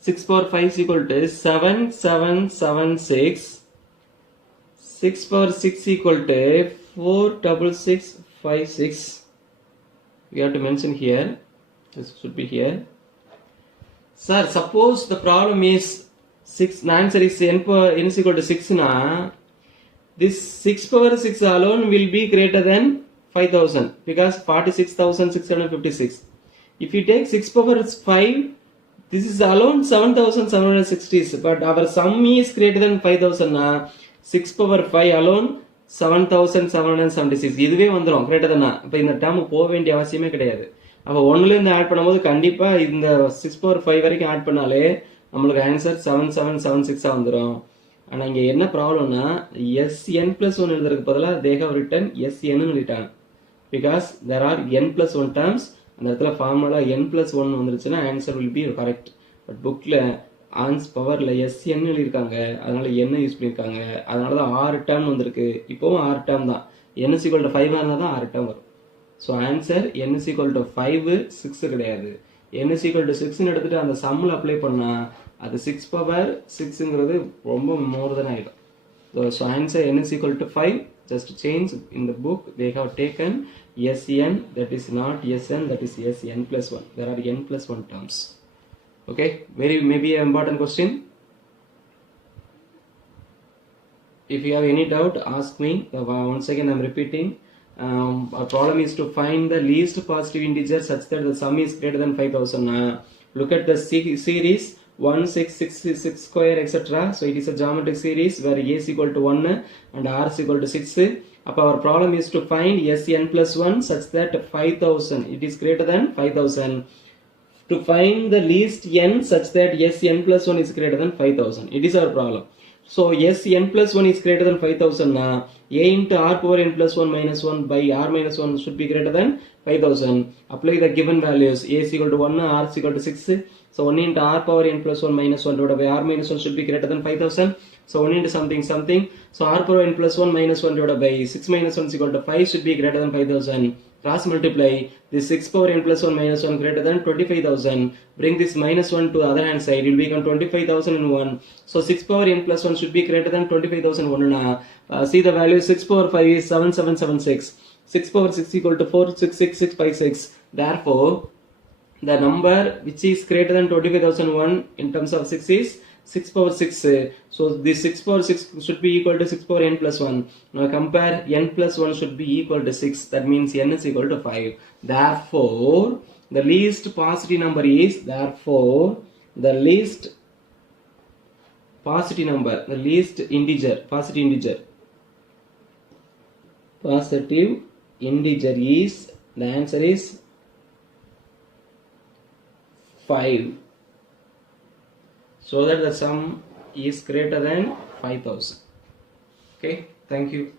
6 power 5 is equal to 7776. 6 power 6 equal to 46656. We have to mention here. This should be here. Sir, suppose the problem is 6. The answer is n is equal to 6 na. This 6 power 6 alone will be greater than 5,000 because 46,656. If you take 6 power 5, this is alone 7,760. But our sum is greater than 5,000 na. 6 power 5 alone 7,776. இதுவே வந்துரும் greater than. இப்போ இந்த term போக வேண்டிய அவசியமே கிடையாது. அப்போ 1ல இருந்து ஆட் பண்ணும்போது கண்டிப்பா இந்த 6 power 5 வரைக்கும் ஆட் பண்ணாலே நம்மளுக்கு ஆன்சர் 7776 வந்துரும். ஆனா இங்க என்ன ப்ராப்ளம்னா sn plus 1 எழுதுறதுக்கு பதிலா they have written sn ன்னு எழுதிட்டாங்க. Because there are n plus 1 terms. அந்த இடத்துல ஃபார்முலா n plus 1 வந்துருச்சுன்னா answer will be correct. But புக்ல ஆன்ஸ் பவர்ல sn எழுதிருக்காங்க. அதனால n யூஸ் பண்ணிருக்காங்க. அதனால தான் 6 டேர்ம் வந்திருக்கு. இப்போவும் 6 டேர்ம் தான். n is equal to 5 இருந்தா தான் 6 டேர்ம் வரும். So answer n is equal to 5 6 கிடையாது. n is equal to 6ன்னு எடுத்துட்டு அந்த சம்மில் அப்ளை பண்ணா அது 6 பவர் 6ங்கிறது ரொம்ப மோர் தென் ஆகிடும். So answer n is equal to 5. Just change in the book they have taken sn, that is not sn, that is sn plus 1. There are n plus 1 terms. Okay, maybe an important question. If you have any doubt, ask me. Once again I am repeating. Our problem is to find the least positive integer such that the sum is greater than 5,000. Look at the series 1 6 6 6 square etc. So it is a geometric series where a is equal to 1 and r is equal to 6. Our problem is to find sn plus 1 such that 5,000 it is greater than 5,000. To find the least n such that sn plus 1 is greater than 5,000. It is our problem. So sn plus 1 is greater than 5,000 na, a into r power n plus 1 minus 1 by r minus 1 should be greater than 5,000. Apply the given values. A is equal to 1, r is equal to 6, So 1 into r power n plus 1 minus 1 divided by r minus 1 should be greater than 5000. So 1 into something something. So r power n plus 1 minus 1 divided by 6 minus 1 is equal to 5 should be greater than 5000. Cross multiply this 6 power n plus 1 minus 1 greater than 25,000. Bring this minus 1 to the other hand side. It will become 25,001. So 6 power n plus 1 should be greater than 25,001. See the value 6 power 5 is 7776. 6 power 6 equal to 46656. Therefore, the number which is greater than 25,001 in terms of 6 is 6 power 6. So this 6 power 6 should be equal to 6 power n plus 1. Now compare n plus 1 should be equal to 6. That means n is equal to 5. Therefore, the least positive number is, the least positive number, the least integer, positive integer is, the answer is 5, so that the sum is greater than 5000. Okay, thank you.